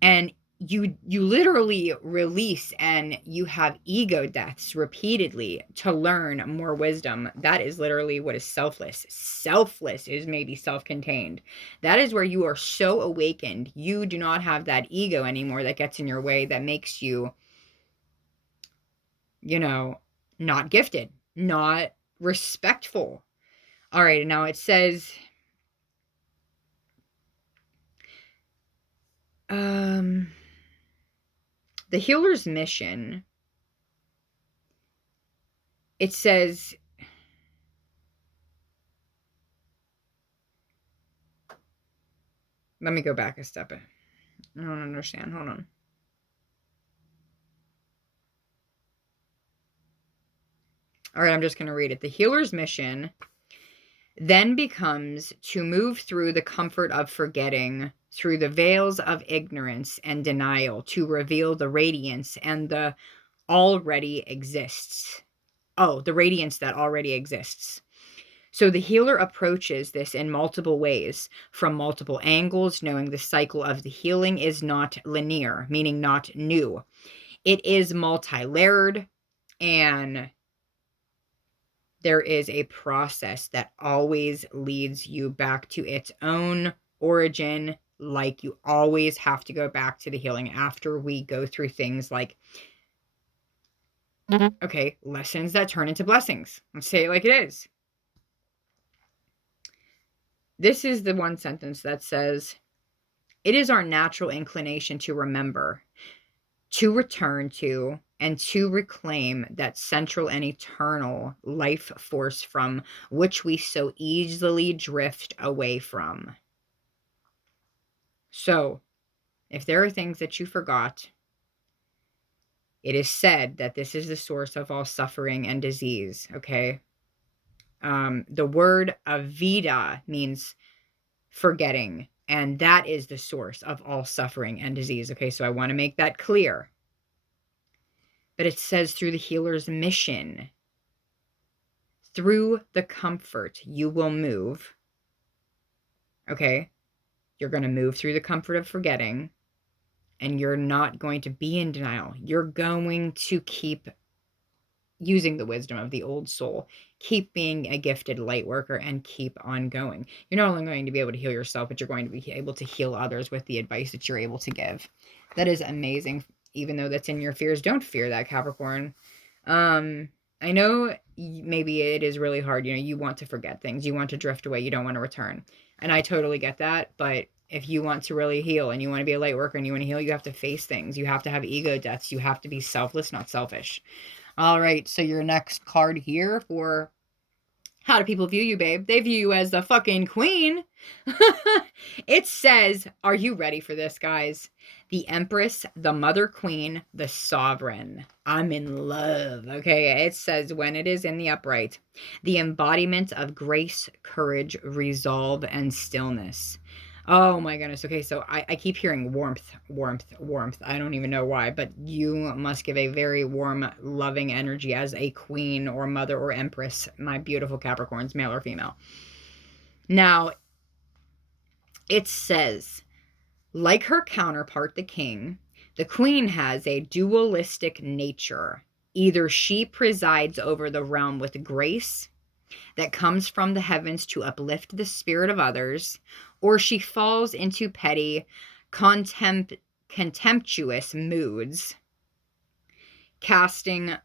and you literally release, and you have ego deaths repeatedly to learn more wisdom. That is literally what is selfless. Selfless is maybe self-contained. That is where you are so awakened. You do not have that ego anymore that gets in your way, that makes you, you know, not gifted, not respectful. All right, now it says, the healer's mission, it says, let me go back a step. I don't understand. Hold on. All right, I'm just going to read it. The healer's mission then becomes to move through the comfort of forgetting, through the veils of ignorance and denial, to reveal the radiance and the already exists. Oh, the radiance that already exists. So the healer approaches this in multiple ways, from multiple angles, knowing the cycle of the healing is not linear, meaning not new. It is multi-layered, and there is a process that always leads you back to its own origin. Like, you always have to go back to the healing after we go through things like, okay, lessons that turn into blessings. Let's say it like it is. This is the one sentence that says, it is our natural inclination to remember, to return to, and to reclaim that central and eternal life force from which we so easily drift away from. So, if there are things that you forgot, it is said that this is the source of all suffering and disease, okay? The word avida means forgetting, and that is the source of all suffering and disease, okay? So I want to make that clear. But it says through the healer's mission, through the comfort, you will move. Okay? You're going to move through the comfort of forgetting, and you're not going to be in denial. You're going to keep using the wisdom of the old soul, keep being a gifted light worker, and keep on going. You're not only going to be able to heal yourself, but you're going to be able to heal others with the advice that you're able to give. That is amazing. Even though that's in your fears, don't fear that, Capricorn. I know maybe it is really hard. You know, you want to forget things. You want to drift away. You don't want to return. And I totally get that. But if you want to really heal and you want to be a light worker and you want to heal, you have to face things. You have to have ego deaths. You have to be selfless, not selfish. All right. So your next card here for how do people view you, babe? They view you as the fucking queen. It says, are you ready for this, guys? The Empress, the Mother Queen, the Sovereign. I'm in love. Okay, it says, when it is in the upright, the embodiment of grace, courage, resolve, and stillness. Oh my goodness. Okay, so I keep hearing warmth, warmth, warmth. I don't even know why, but you must give a very warm, loving energy as a queen or mother or empress, my beautiful Capricorns, male or female. Now, it says, like her counterpart, the king, the queen has a dualistic nature. Either she presides over the realm with grace that comes from the heavens to uplift the spirit of others, or she falls into petty, contemptuous moods, casting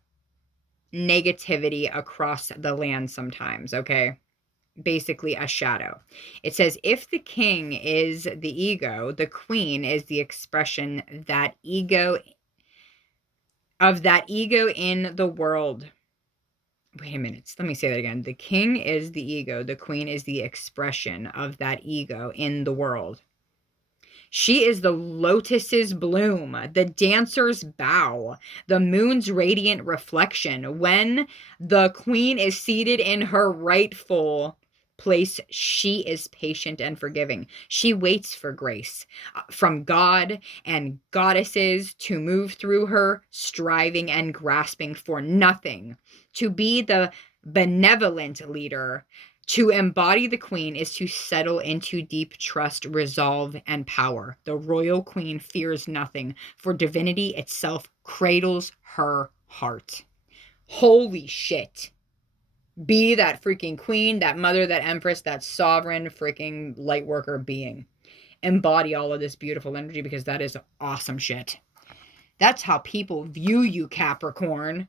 negativity across the land sometimes, okay? Basically a shadow. It says, if the king is the ego, the queen is the expression that ego in the world. Wait a minute. Let me say that again. The king is the ego. The queen is the expression of that ego in the world. She is the lotus's bloom, the dancer's bow, the moon's radiant reflection. When the queen is seated in her rightful place, she is patient and forgiving. She waits for grace from God and goddesses to move through her, striving and grasping for nothing. To be the benevolent leader, to embody the queen, is to settle into deep trust, resolve, and power. The royal queen fears nothing, for divinity itself cradles her heart. Holy shit. Be that freaking queen, that mother, that empress, that sovereign freaking light worker being. Embody all of this beautiful energy, because that is awesome shit. That's how people view you, Capricorn.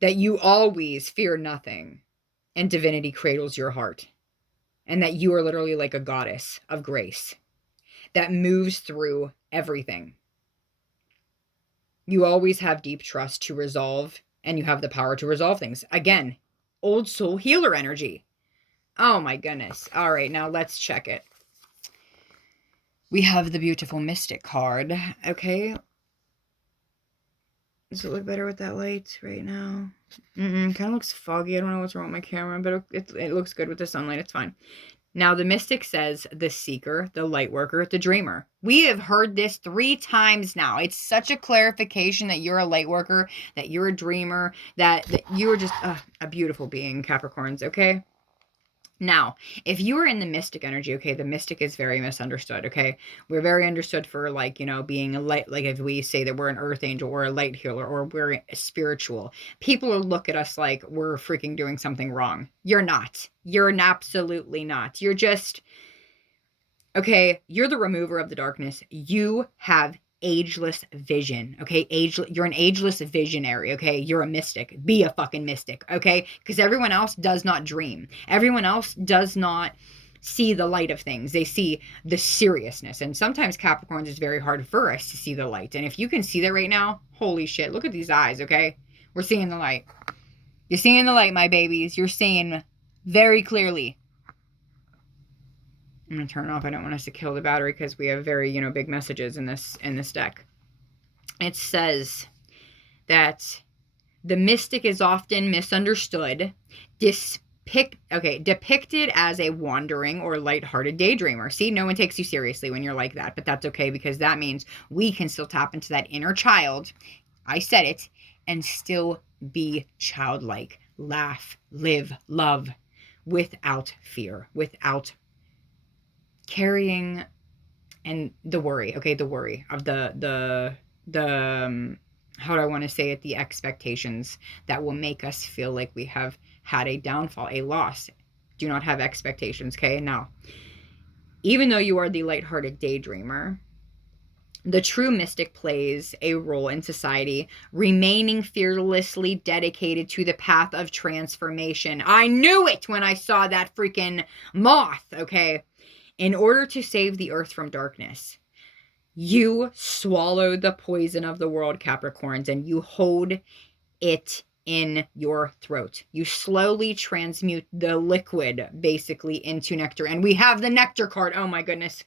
That you always fear nothing, and divinity cradles your heart. And that you are literally like a goddess of grace that moves through everything. You always have deep trust to resolve, and you have the power to resolve things. Again, old soul healer energy. Oh my goodness. All right, now let's check it. We have the beautiful Mystic card. Okay. Does it look better with that light right now? Kind of looks foggy. I don't know what's wrong with my camera, but it looks good with the sunlight. It's fine. Now, the Mystic says the seeker, the light worker, the dreamer. We have heard this 3 times now. It's such a clarification that you're a light worker, that you're a dreamer, that you are just a beautiful being, Capricorns, okay? Now, if you are in the mystic energy, okay, the mystic is very misunderstood, okay? We're very understood for, like, you know, being a light, like if we say that we're an earth angel or a light healer or we're spiritual, people will look at us like we're freaking doing something wrong. You're not. You're absolutely not. You're just, okay, you're the remover of the darkness. You have ageless vision, okay? You're an ageless visionary, okay? You're a mystic. Be a fucking mystic, okay? Because everyone else does not dream. Everyone else does not see the light of things. They see the seriousness. And sometimes, Capricorns, it's very hard for us to see the light. And if you can see that right now, holy shit, look at these eyes, okay? We're seeing the light. You're seeing the light, my babies. You're seeing very clearly. I'm going to turn it off. I don't want us to kill the battery because we have very, you know, big messages in this deck. It says that the mystic is often misunderstood, depicted as a wandering or lighthearted daydreamer. See, no one takes you seriously when you're like that, but that's okay, because that means we can still tap into that inner child. I said it, and still be childlike, laugh, live, love, without fear, without carrying and the worry, okay, the worry of the how do I want to say it, the expectations that will make us feel like we have had a downfall, a loss. Do not have expectations, okay? Now, even though you are the lighthearted daydreamer, the true mystic plays a role in society, remaining fearlessly dedicated to the path of transformation. I knew it when I saw that freaking moth, okay? In order to save the earth from darkness, you swallow the poison of the world, Capricorns, and you hold it in your throat. You slowly transmute the liquid, basically, into nectar. And we have the nectar card. Oh my goodness.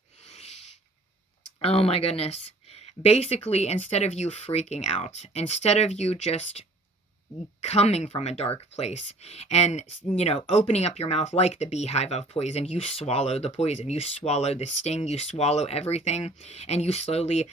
Oh my goodness. Basically, instead of you freaking out, instead of you just coming from a dark place and, you know, opening up your mouth like the beehive of poison, you swallow the poison, you swallow the sting, you swallow everything, and you slowly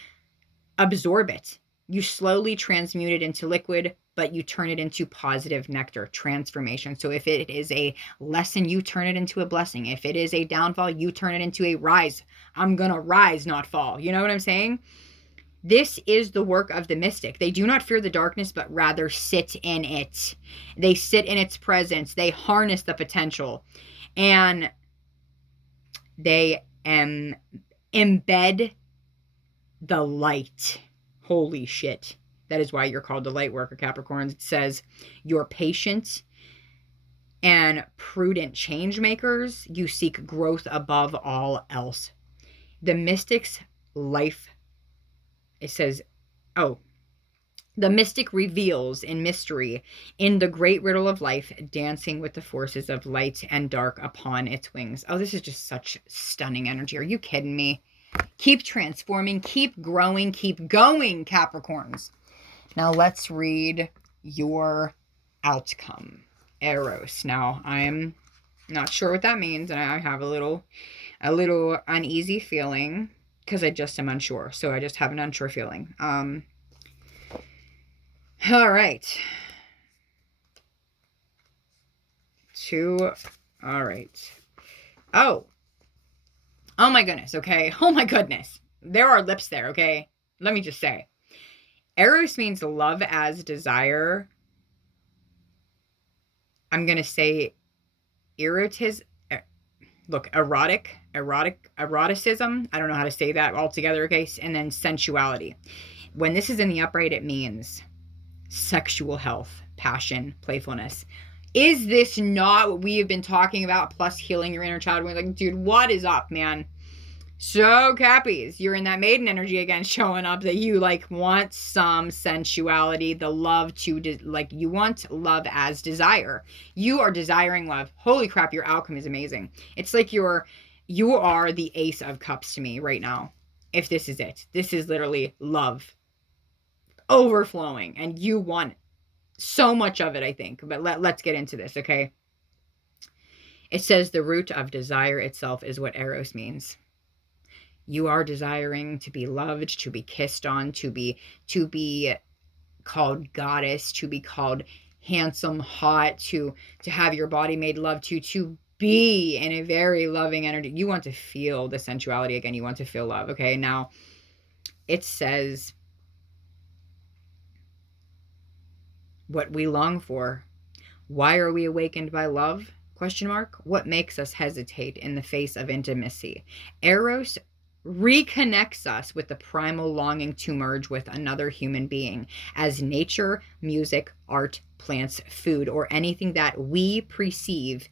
absorb it. You slowly transmute it into liquid, but you turn it into positive nectar, transformation. So if it is a lesson, you turn it into a blessing. If it is a downfall, you turn it into a rise. I'm gonna rise, not fall. You know what I'm saying? This is the work of the mystic. They do not fear the darkness, but rather sit in it. They sit in its presence. They harness the potential. And they embed the light. Holy shit. That is why you're called the light worker, Capricorns. It says you're patient and prudent change makers. You seek growth above all else. The mystic's life, it says, oh, The mystic reveals in mystery, in the great riddle of life, dancing with the forces of light and dark upon its wings. Oh, this is just such stunning energy. Are you kidding me? Keep transforming, keep growing, keep going, Capricorns. Now let's read your outcome. Eros. Now, I'm not sure what that means, and I have a little uneasy feeling because I just am unsure. So I just have an unsure feeling. All right. All right. Oh my goodness. Okay. Oh my goodness. There are lips there. Okay. Let me just say, Eros means love as desire. I'm going to say erotism. Look, eroticism. I don't know how to say that altogether. Okay. And then sensuality. When this is in the upright, it means sexual health, passion, playfulness. Is this not what we have been talking about? Plus healing your inner child. We're like, dude, what is up, man? So, Cappies, you're in that maiden energy again, showing up that you like want some sensuality, the love to, like, you want love as desire. You are desiring love. Holy crap, your outcome is amazing. It's like you are the Ace of Cups to me right now. If this is it, this is literally love overflowing, and you want so much of it, I think. But let's get into this, okay? It says the root of desire itself is what Eros means. You are desiring to be loved, to be kissed on, to be called goddess, to be called handsome, hot, to have your body made love to be in a very loving energy. You want to feel the sensuality again. You want to feel love, okay? Now, it says what we long for. Why are we awakened by love? Question mark. What makes us hesitate in the face of intimacy? Eros reconnects us with the primal longing to merge with another human being, as nature, music, art, plants, food, or anything that we perceive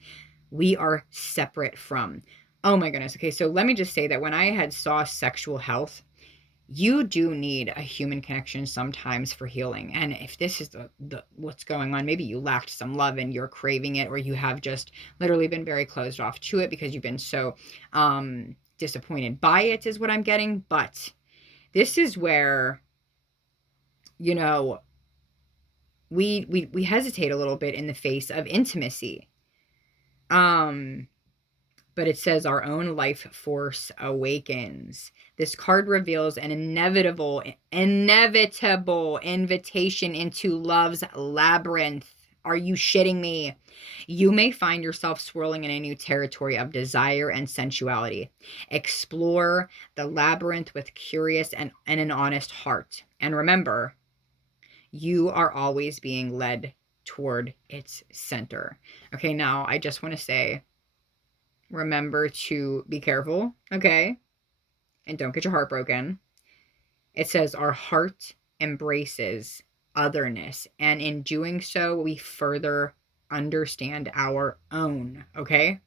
we are separate from. Oh my goodness. Okay, so let me just say that when I had saw sexual health, you do need a human connection sometimes for healing. And if this is the what's going on, maybe you lacked some love and you're craving it, or you have just literally been very closed off to it because you've been so disappointed by it, is what I'm getting. But this is where, you know, we hesitate a little bit in the face of intimacy. But it says our own life force awakens. This card reveals an inevitable invitation into love's labyrinth. Are you shitting me? You may find yourself swirling in a new territory of desire and sensuality. Explore the labyrinth with curious and an honest heart. And remember, you are always being led toward its center. Okay, now I just want to say, remember to be careful, okay? And don't get your heart broken. It says our heart embraces otherness, and in doing so, we further understand our own, okay?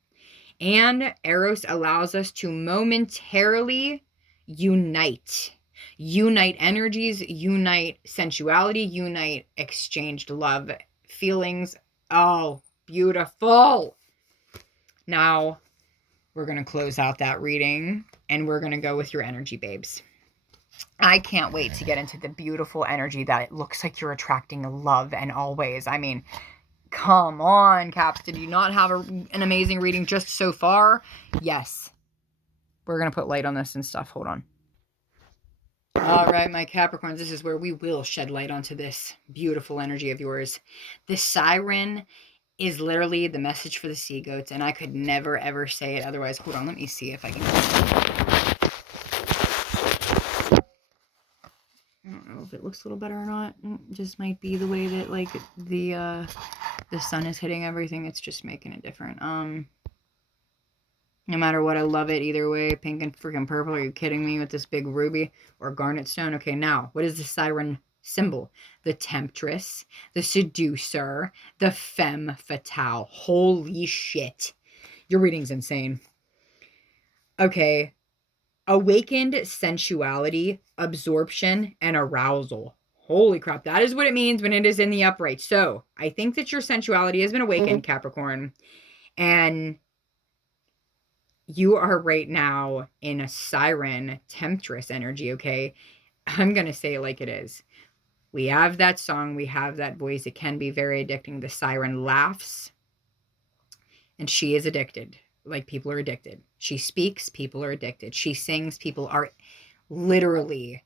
And Eros allows us to momentarily unite energies, unite sensuality, unite exchanged love feelings. Oh, beautiful. Now, we're going to close out that reading, and we're going to go with your energy, babes. I can't wait to get into the beautiful energy that it looks like you're attracting love and always. I mean, come on, Caps. Did you not have an amazing reading just so far? Yes. We're going to put light on this and stuff. Hold on. All right, my Capricorns, this is where we will shed light onto this beautiful energy of yours. The Siren is literally the message for the sea goats, and I could never ever say it otherwise. Hold on, let me see if I can. I don't know if it looks a little better or not. It just might be the way that like the sun is hitting everything. It's just making it different. No matter what, I love it either way. Pink and freaking purple. Are you kidding me with this big ruby or garnet stone? Okay, now what is the Siren symbol? The Temptress, the Seducer, the Femme Fatale. Holy shit. Your reading's insane. Okay. Awakened sensuality, absorption, and arousal. Holy crap. That is what it means when it is in the upright. So I think that your sensuality has been awakened, Capricorn. And you are right now in a Siren Temptress energy, okay? I'm going to say it like it is. We have that song. We have that voice. It can be very addicting. The Siren laughs. And she is addicted. Like, people are addicted. She speaks. People are addicted. She sings. People are literally,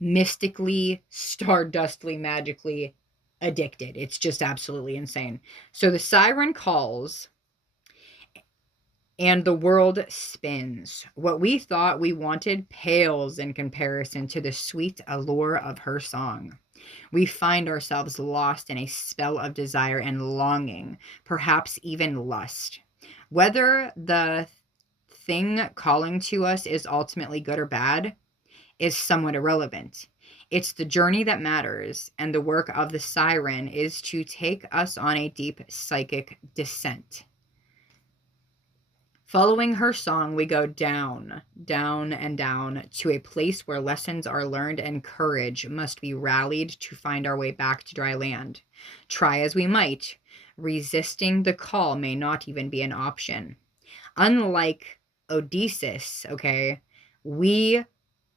mystically, stardustly, magically addicted. It's just absolutely insane. So the Siren calls and the world spins. What we thought we wanted pales in comparison to the sweet allure of her song. We find ourselves lost in a spell of desire and longing, perhaps even lust. Whether the thing calling to us is ultimately good or bad is somewhat irrelevant. It's the journey that matters, and the work of the Siren is to take us on a deep psychic descent. Following her song, we go down, down, and down to a place where lessons are learned and courage must be rallied to find our way back to dry land. Try as we might, resisting the call may not even be an option. Unlike Odysseus, okay, we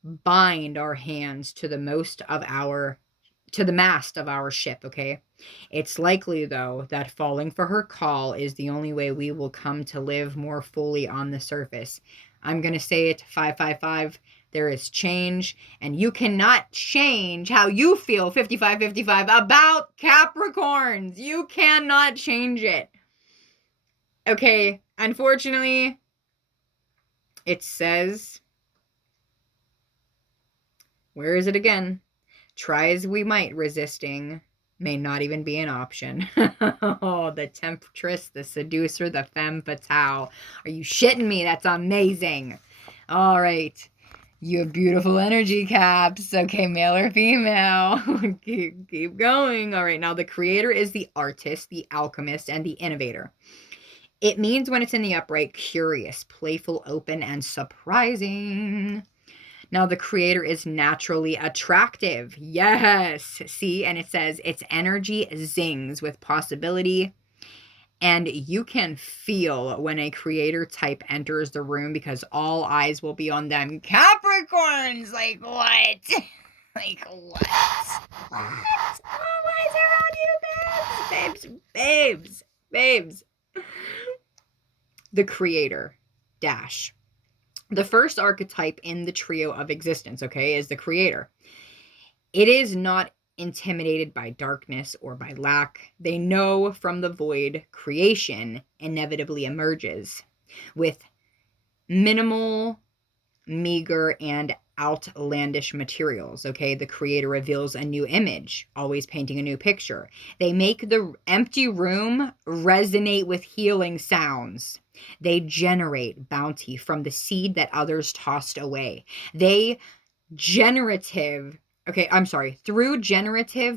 bind our hands to the mast of our ship, okay? It's likely, though, that falling for her call is the only way we will come to live more fully on the surface. I'm going to say it, 555. There is change, and you cannot change how you feel, 5555, about Capricorns. You cannot change it. Okay, unfortunately, it says, where is it again? Try as we might, resisting may not even be an option. Oh, the temptress, the seducer, the femme fatale. Are you shitting me? That's amazing. All right. You have beautiful energy, Caps. Okay, male or female. keep going. All right, now the creator is the artist, the alchemist, and the innovator. It means when it's in the upright, curious, playful, open, and surprising. Now, the creator is naturally attractive. Yes. See, and it says its energy zings with possibility. And you can feel when a creator type enters the room because all eyes will be on them. Capricorns! Like, what? Like, what? All eyes are on you, babes. Babes. Babes. The creator. Dash. The first archetype in the trio of existence, okay, is the creator. It is not intimidated by darkness or by lack. They know from the void creation inevitably emerges with minimal, meager, and outlandish materials, okay? The creator reveals a new image, always painting a new picture. They make the empty room resonate with healing sounds. They generate bounty from the seed that others tossed away. Through generative,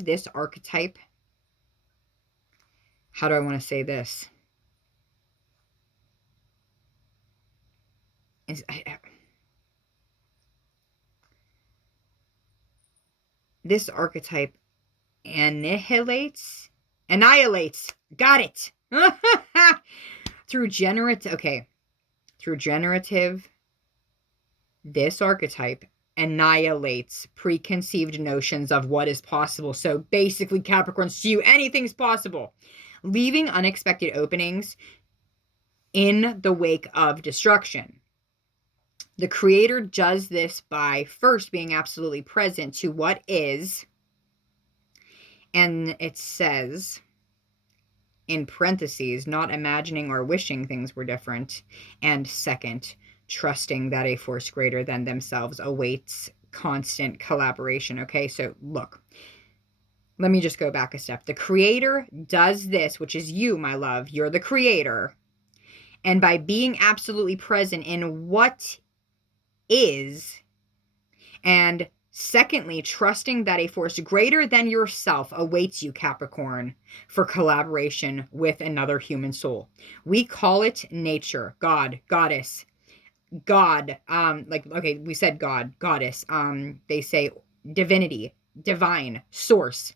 this archetype, how do I want to say this? This archetype annihilates, got it. Through generative, this archetype annihilates preconceived notions of what is possible. So basically, Capricorns, to you, anything's possible. Leaving unexpected openings in the wake of destruction. The creator does this by first being absolutely present to what is, and it says, in parentheses, not imagining or wishing things were different, and second, trusting that a force greater than themselves awaits constant collaboration. Okay, so look, let me just go back a step. The creator does this, which is you, my love. You're the creator. And by being absolutely present in what is, and secondly, trusting that a force greater than yourself awaits you, Capricorn, for collaboration with another human soul. We call it nature, God, goddess, God, we said God, goddess, they say divinity, divine source.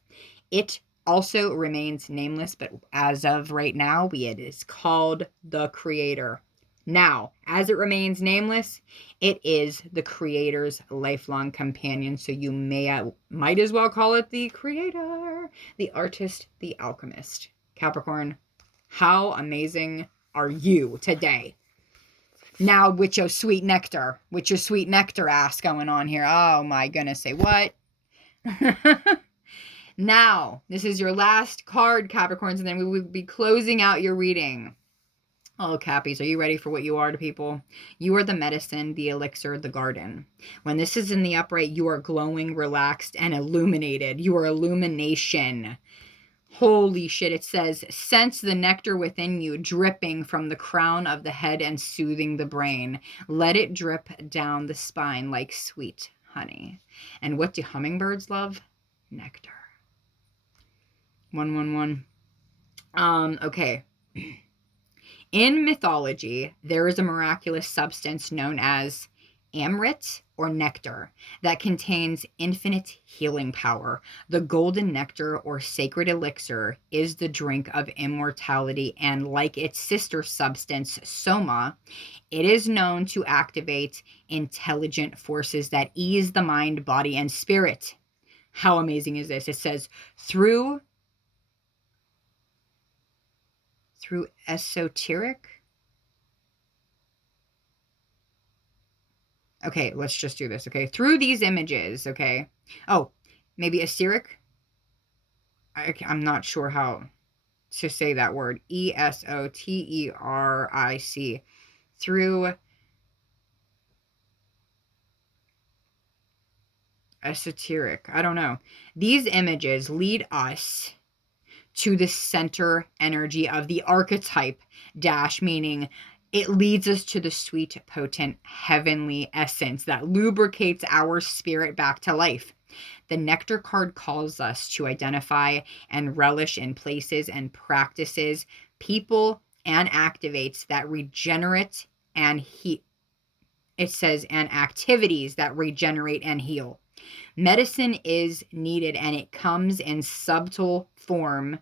It also remains nameless, but as of right now, it is called the Creator. Now, as it remains nameless, it is the Creator's lifelong companion. So you might as well call it the Creator, the artist, the alchemist. Capricorn, how amazing are you today? Now with your sweet nectar ass going on here. Oh my goodness, say what? Now, this is your last card, Capricorns, and then we will be closing out your reading. Oh, Cappies, are you ready for what you are to people? You are the medicine, the elixir, the garden. When this is in the upright, you are glowing, relaxed, and illuminated. You are illumination. Holy shit, it says, sense the nectar within you dripping from the crown of the head and soothing the brain. Let it drip down the spine like sweet honey. And what do hummingbirds love? Nectar. 111. Okay. In mythology, there is a miraculous substance known as amrit or nectar that contains infinite healing power. The golden nectar or sacred elixir is the drink of immortality, and like its sister substance, soma, it is known to activate intelligent forces that ease the mind, body, and spirit. How amazing is this? It says, through esoteric. Okay, let's just do this, okay? Through these images, okay? Oh, maybe esoteric? I'm not sure how to say that word. esoteric. Through esoteric. I don't know. These images lead us to the center energy of the archetype dash, meaning it leads us to the sweet, potent, heavenly essence that lubricates our spirit back to life. The nectar card calls us to identify and relish in places and practices, people, and activates that regenerate and heal. It says, and activities that regenerate and heal. Medicine is needed, and it comes in subtle form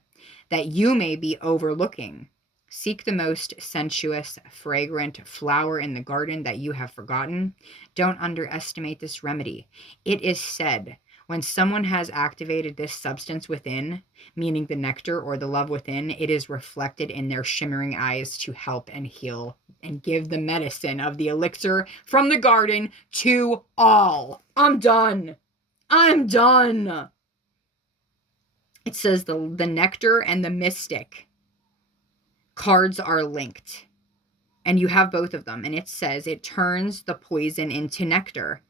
that you may be overlooking. Seek the most sensuous, fragrant flower in the garden that you have forgotten. Don't underestimate this remedy. It is said, when someone has activated this substance within, meaning the nectar or the love within, it is reflected in their shimmering eyes to help and heal and give the medicine of the elixir from the garden to all. I'm done. It says the nectar and the mystic cards are linked. And you have both of them. And it says it turns the poison into nectar.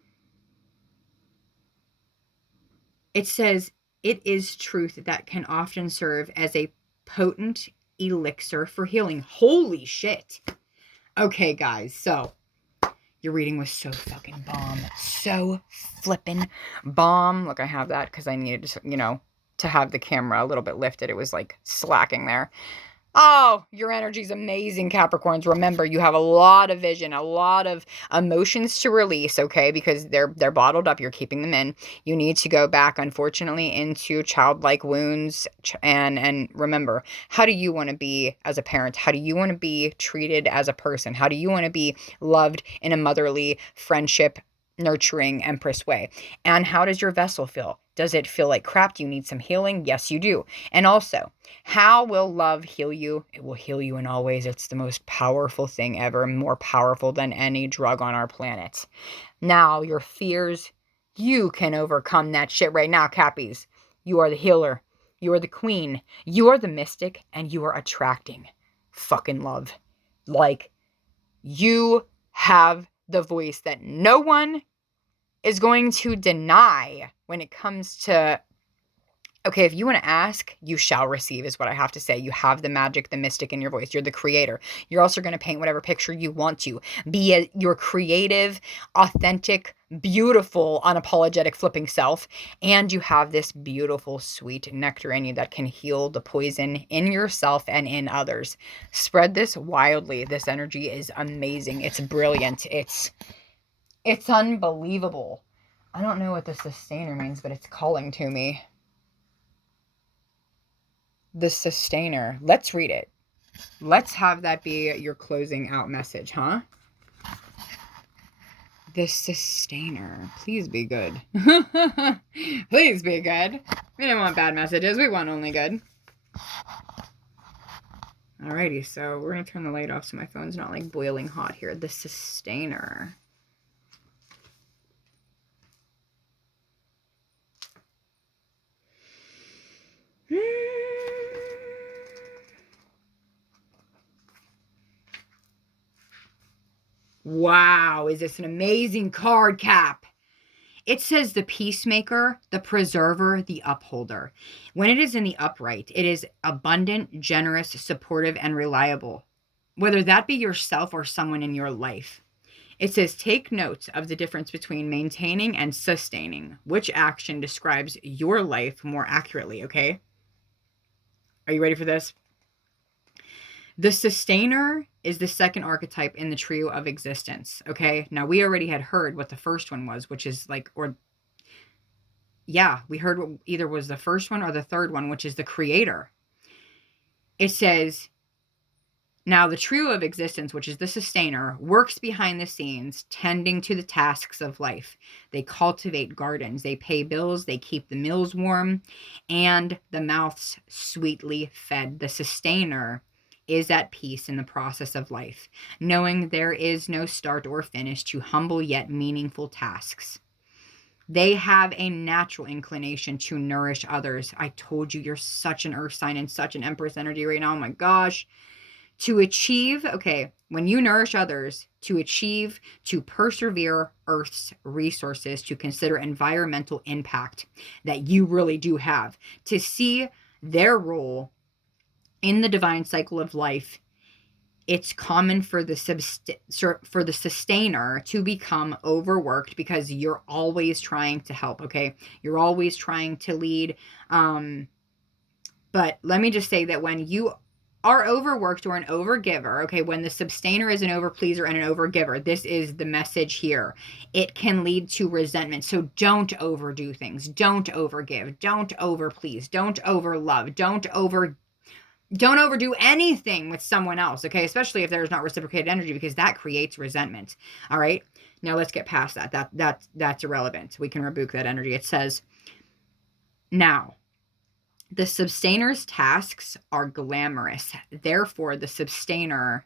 It says it is truth that can often serve as a potent elixir for healing. Holy shit. Okay, guys. So your reading was so fucking bomb. So flippin' bomb. Look, I have that because I needed to, to have the camera a little bit lifted. It was like slacking there. Oh, your energy's amazing, Capricorns. Remember, you have a lot of vision, a lot of emotions to release, okay? Because they're bottled up. You're keeping them in. You need to go back, unfortunately, into childlike wounds. And remember, how do you want to be as a parent? How do you want to be treated as a person? How do you want to be loved in a motherly, friendship, nurturing, empress way? And how does your vessel feel? Does it feel like crap? Do you need some healing? Yes, you do. And also, how will love heal you? It will heal you in all ways. It's the most powerful thing ever, more powerful than any drug on our planet. Now, your fears, you can overcome that shit right now, Cappies. You are the healer. You are the queen. You are the mystic, and you are attracting fucking love. Like, you have the voice that no one is going to deny when it comes to, okay, if you want to ask, you shall receive is what I have to say. You have the magic, the mystic in your voice. You're the creator. You're also going to paint whatever picture you want to. Be your creative, authentic, beautiful, unapologetic flipping self. And you have this beautiful, sweet nectar in you that can heal the poison in yourself and in others. Spread this wildly. This energy is amazing. It's brilliant. It's unbelievable. I don't know what the sustainer means, but it's calling to me. The sustainer. Let's read it. Let's have that be your closing out message, huh? The sustainer. Please be good. Please be good. We didn't want bad messages. We want only good. Alrighty, so we're going to turn the light off so my phone's not like boiling hot here. The sustainer. Wow, is this an amazing card, Cap? It says the peacemaker, the preserver, the upholder. When it is in the upright, it is abundant, generous, supportive, and reliable. Whether that be yourself or someone in your life. It says take notes of the difference between maintaining and sustaining. Which action describes your life more accurately, okay? Are you ready for this? The sustainer is the second archetype in the trio of existence, okay? Now, we already had heard what the first one was, which is like, we heard what either was the first one or the third one, which is the creator. It says, now the trio of existence, which is the sustainer, works behind the scenes, tending to the tasks of life. They cultivate gardens, they pay bills, they keep the meals warm, and the mouths sweetly fed. The sustainer is at peace in the process of life, knowing there is no start or finish to humble yet meaningful tasks. They have a natural inclination to nourish others. I told you, you're such an earth sign and such an empress energy right now. Oh my gosh. To achieve, okay, when you nourish others, to achieve, to persevere Earth's resources, to consider environmental impact that you really do have, to see their role in the divine cycle of life. It's common for the sustainer to become overworked because you're always trying to help, okay? You're always trying to lead. But let me just say that when you are overworked or an overgiver, okay, when the sustainer is an overpleaser and an overgiver, this is the message here. It can lead to resentment. So don't overdo things. Don't overgive. Don't overplease. Don't overlove. Don't overdo anything with someone else, okay? Especially if there's not reciprocated energy, because that creates resentment. All right. Now let's get past that. That's irrelevant. We can rebuke that energy. It says, now, the sustainer's tasks are glamorous. Therefore, the sustainer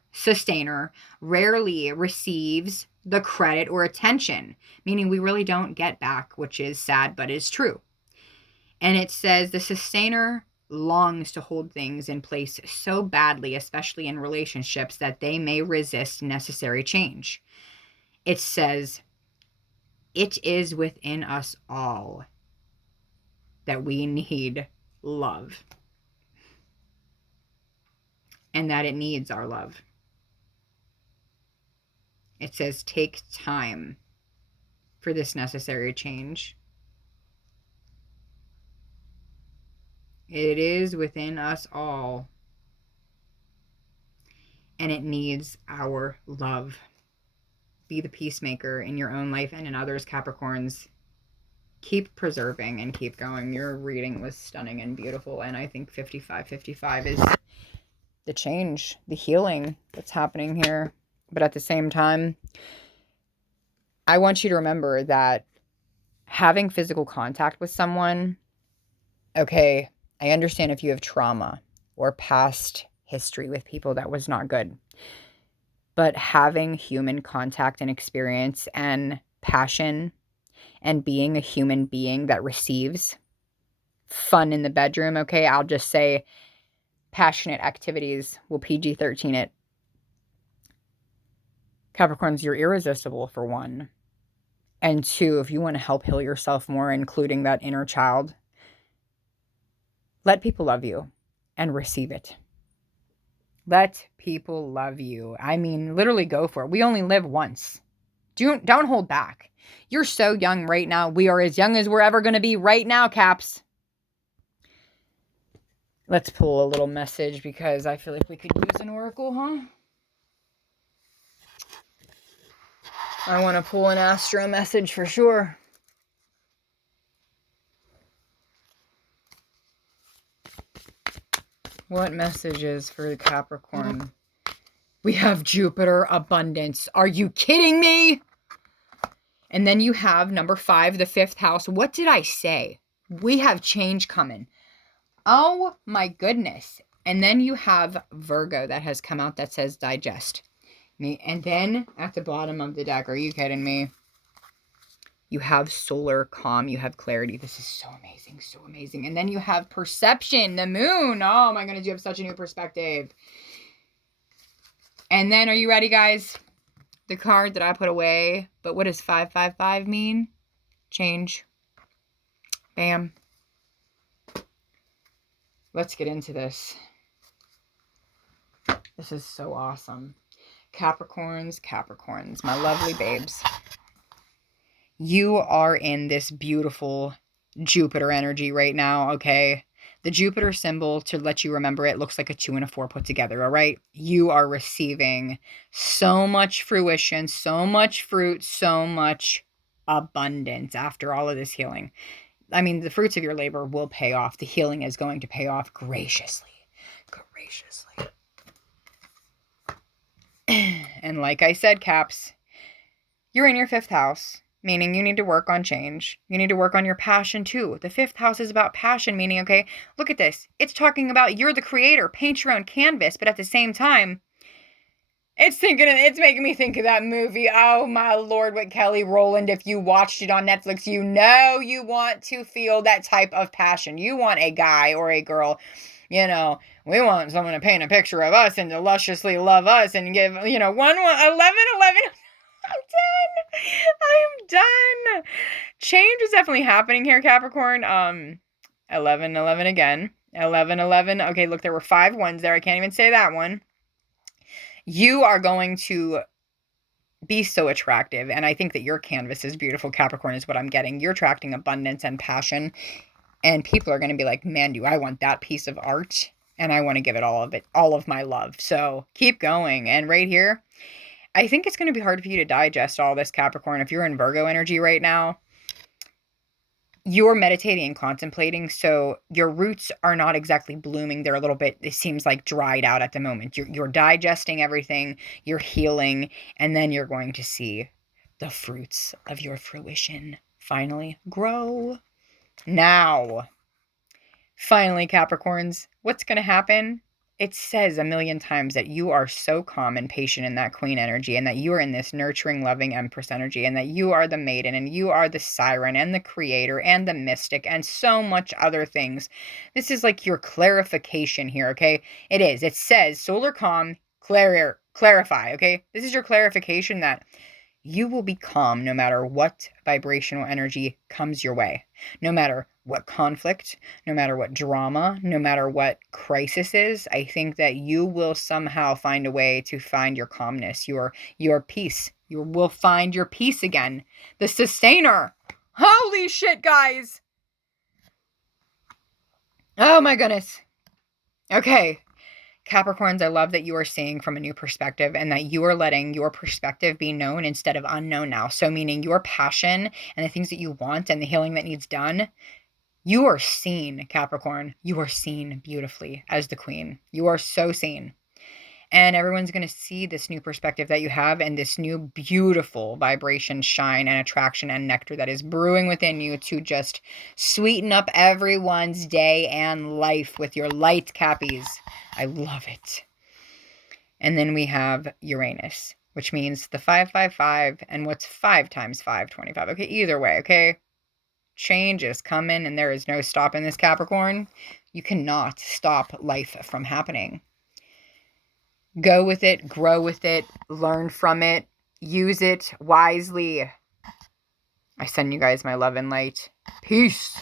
rarely receives the credit or attention, meaning we really don't get back, which is sad, but is true. And it says the sustainer longs to hold things in place so badly, especially in relationships, that they may resist necessary change. It says, it is within us all that we need love, and that it needs our love. It says take time for this necessary change. It is within us all, and it needs our love. Be the peacemaker in your own life and in others, Capricorns. Keep preserving and keep going. Your reading was stunning and beautiful, and I think 5555 is the change, the healing that's happening here. But at the same time, I want you to remember that having physical contact with someone, okay, I understand if you have trauma or past history with people that was not good, but having human contact and experience and passion and being a human being that receives fun in the bedroom, okay, I'll just say passionate activities, will PG-13 it. Capricorns, you're irresistible, for one. And two, if you want to help heal yourself more, including that inner child, let people love you and receive it. Let people love you. I mean, literally go for it. We only live once. Don't hold back. You're so young right now. We are as young as we're ever going to be right now, Caps. Let's pull a little message because I feel like we could use an oracle, huh? I want to pull an astro message for sure. What messages for the Capricorn? We have Jupiter abundance. Are you kidding me? And then you have number 5, the 5th house. What did I say? We have change coming. Oh my goodness. And then you have Virgo that has come out that says digest. And then at the bottom of the deck, are you kidding me? You have solar calm. You have clarity. This is so amazing. So amazing. And then you have perception, the moon. Oh my goodness. You have such a new perspective. And then, are you ready, guys? The card that I put away. But what does 555 mean? Change. Bam. Let's get into this. This is so awesome. Capricorns, Capricorns, my lovely babes. You are in this beautiful Jupiter energy right now, okay? The Jupiter symbol, to let you remember it, looks like a 2 and a 4 put together, all right? You are receiving so much fruition, so much fruit, so much abundance after all of this healing. I mean, the fruits of your labor will pay off. The healing is going to pay off graciously. Graciously. And like I said, Caps, you're in your 5th house, meaning you need to work on change. You need to work on your passion too. The 5th house is about passion, meaning, okay, look at this. It's talking about you're the creator, paint your own canvas, but at the same time, it's making me think of that movie. Oh my Lord, with Kelly Rowland. If you watched it on Netflix, you know you want to feel that type of passion. You want a guy or a girl, you know, we want someone to paint a picture of us and to lusciously love us and give, 11. I'm done. I am done. Change is definitely happening here, Capricorn. 11 again. 11. Okay, look, there were 5 ones there. I can't even say that one. You are going to be so attractive. And I think that your canvas is beautiful, Capricorn, is what I'm getting. You're attracting abundance and passion. And people are going to be like, man, do I want that piece of art? And I want to give it, all of my love. So keep going. And right here, I think it's going to be hard for you to digest all this, Capricorn. If you're in Virgo energy right now, you're meditating and contemplating, so your roots are not exactly blooming. They're a little bit, it seems like, dried out at the moment. You're digesting everything, you're healing, and then you're going to see the fruits of your fruition finally grow. Now, finally, Capricorns, what's going to happen? It says a million times that you are so calm and patient in that Queen energy, and that you are in this nurturing, loving Empress energy, and that you are the Maiden, and you are the Siren, and the Creator, and the Mystic, and so much other things. This is like your clarification here, okay? It is. It says solar calm, clarify, okay? This is your clarification that you will be calm no matter what vibrational energy comes your way. No matter what conflict, no matter what drama, no matter what crisis is, I think that you will somehow find a way to find your calmness, your peace. You will find your peace again. The Sustainer. Holy shit, guys. Oh my goodness. Okay. Capricorns, I love that you are seeing from a new perspective and that you are letting your perspective be known instead of unknown now. So meaning your passion and the things that you want and the healing that needs done, you are seen, Capricorn. You are seen beautifully as the Queen. You are so seen. And everyone's going to see this new perspective that you have and this new beautiful vibration, shine, and attraction and nectar that is brewing within you to just sweeten up everyone's day and life with your light, Cappies. I love it. And then we have Uranus, which means the 555. And what's 5 times 5? 25. Okay, either way, okay? Change is coming and there is no stopping this, Capricorn. You cannot stop life from happening. Go with it, grow with it, learn from it, use it wisely. I send you guys my love and light. Peace.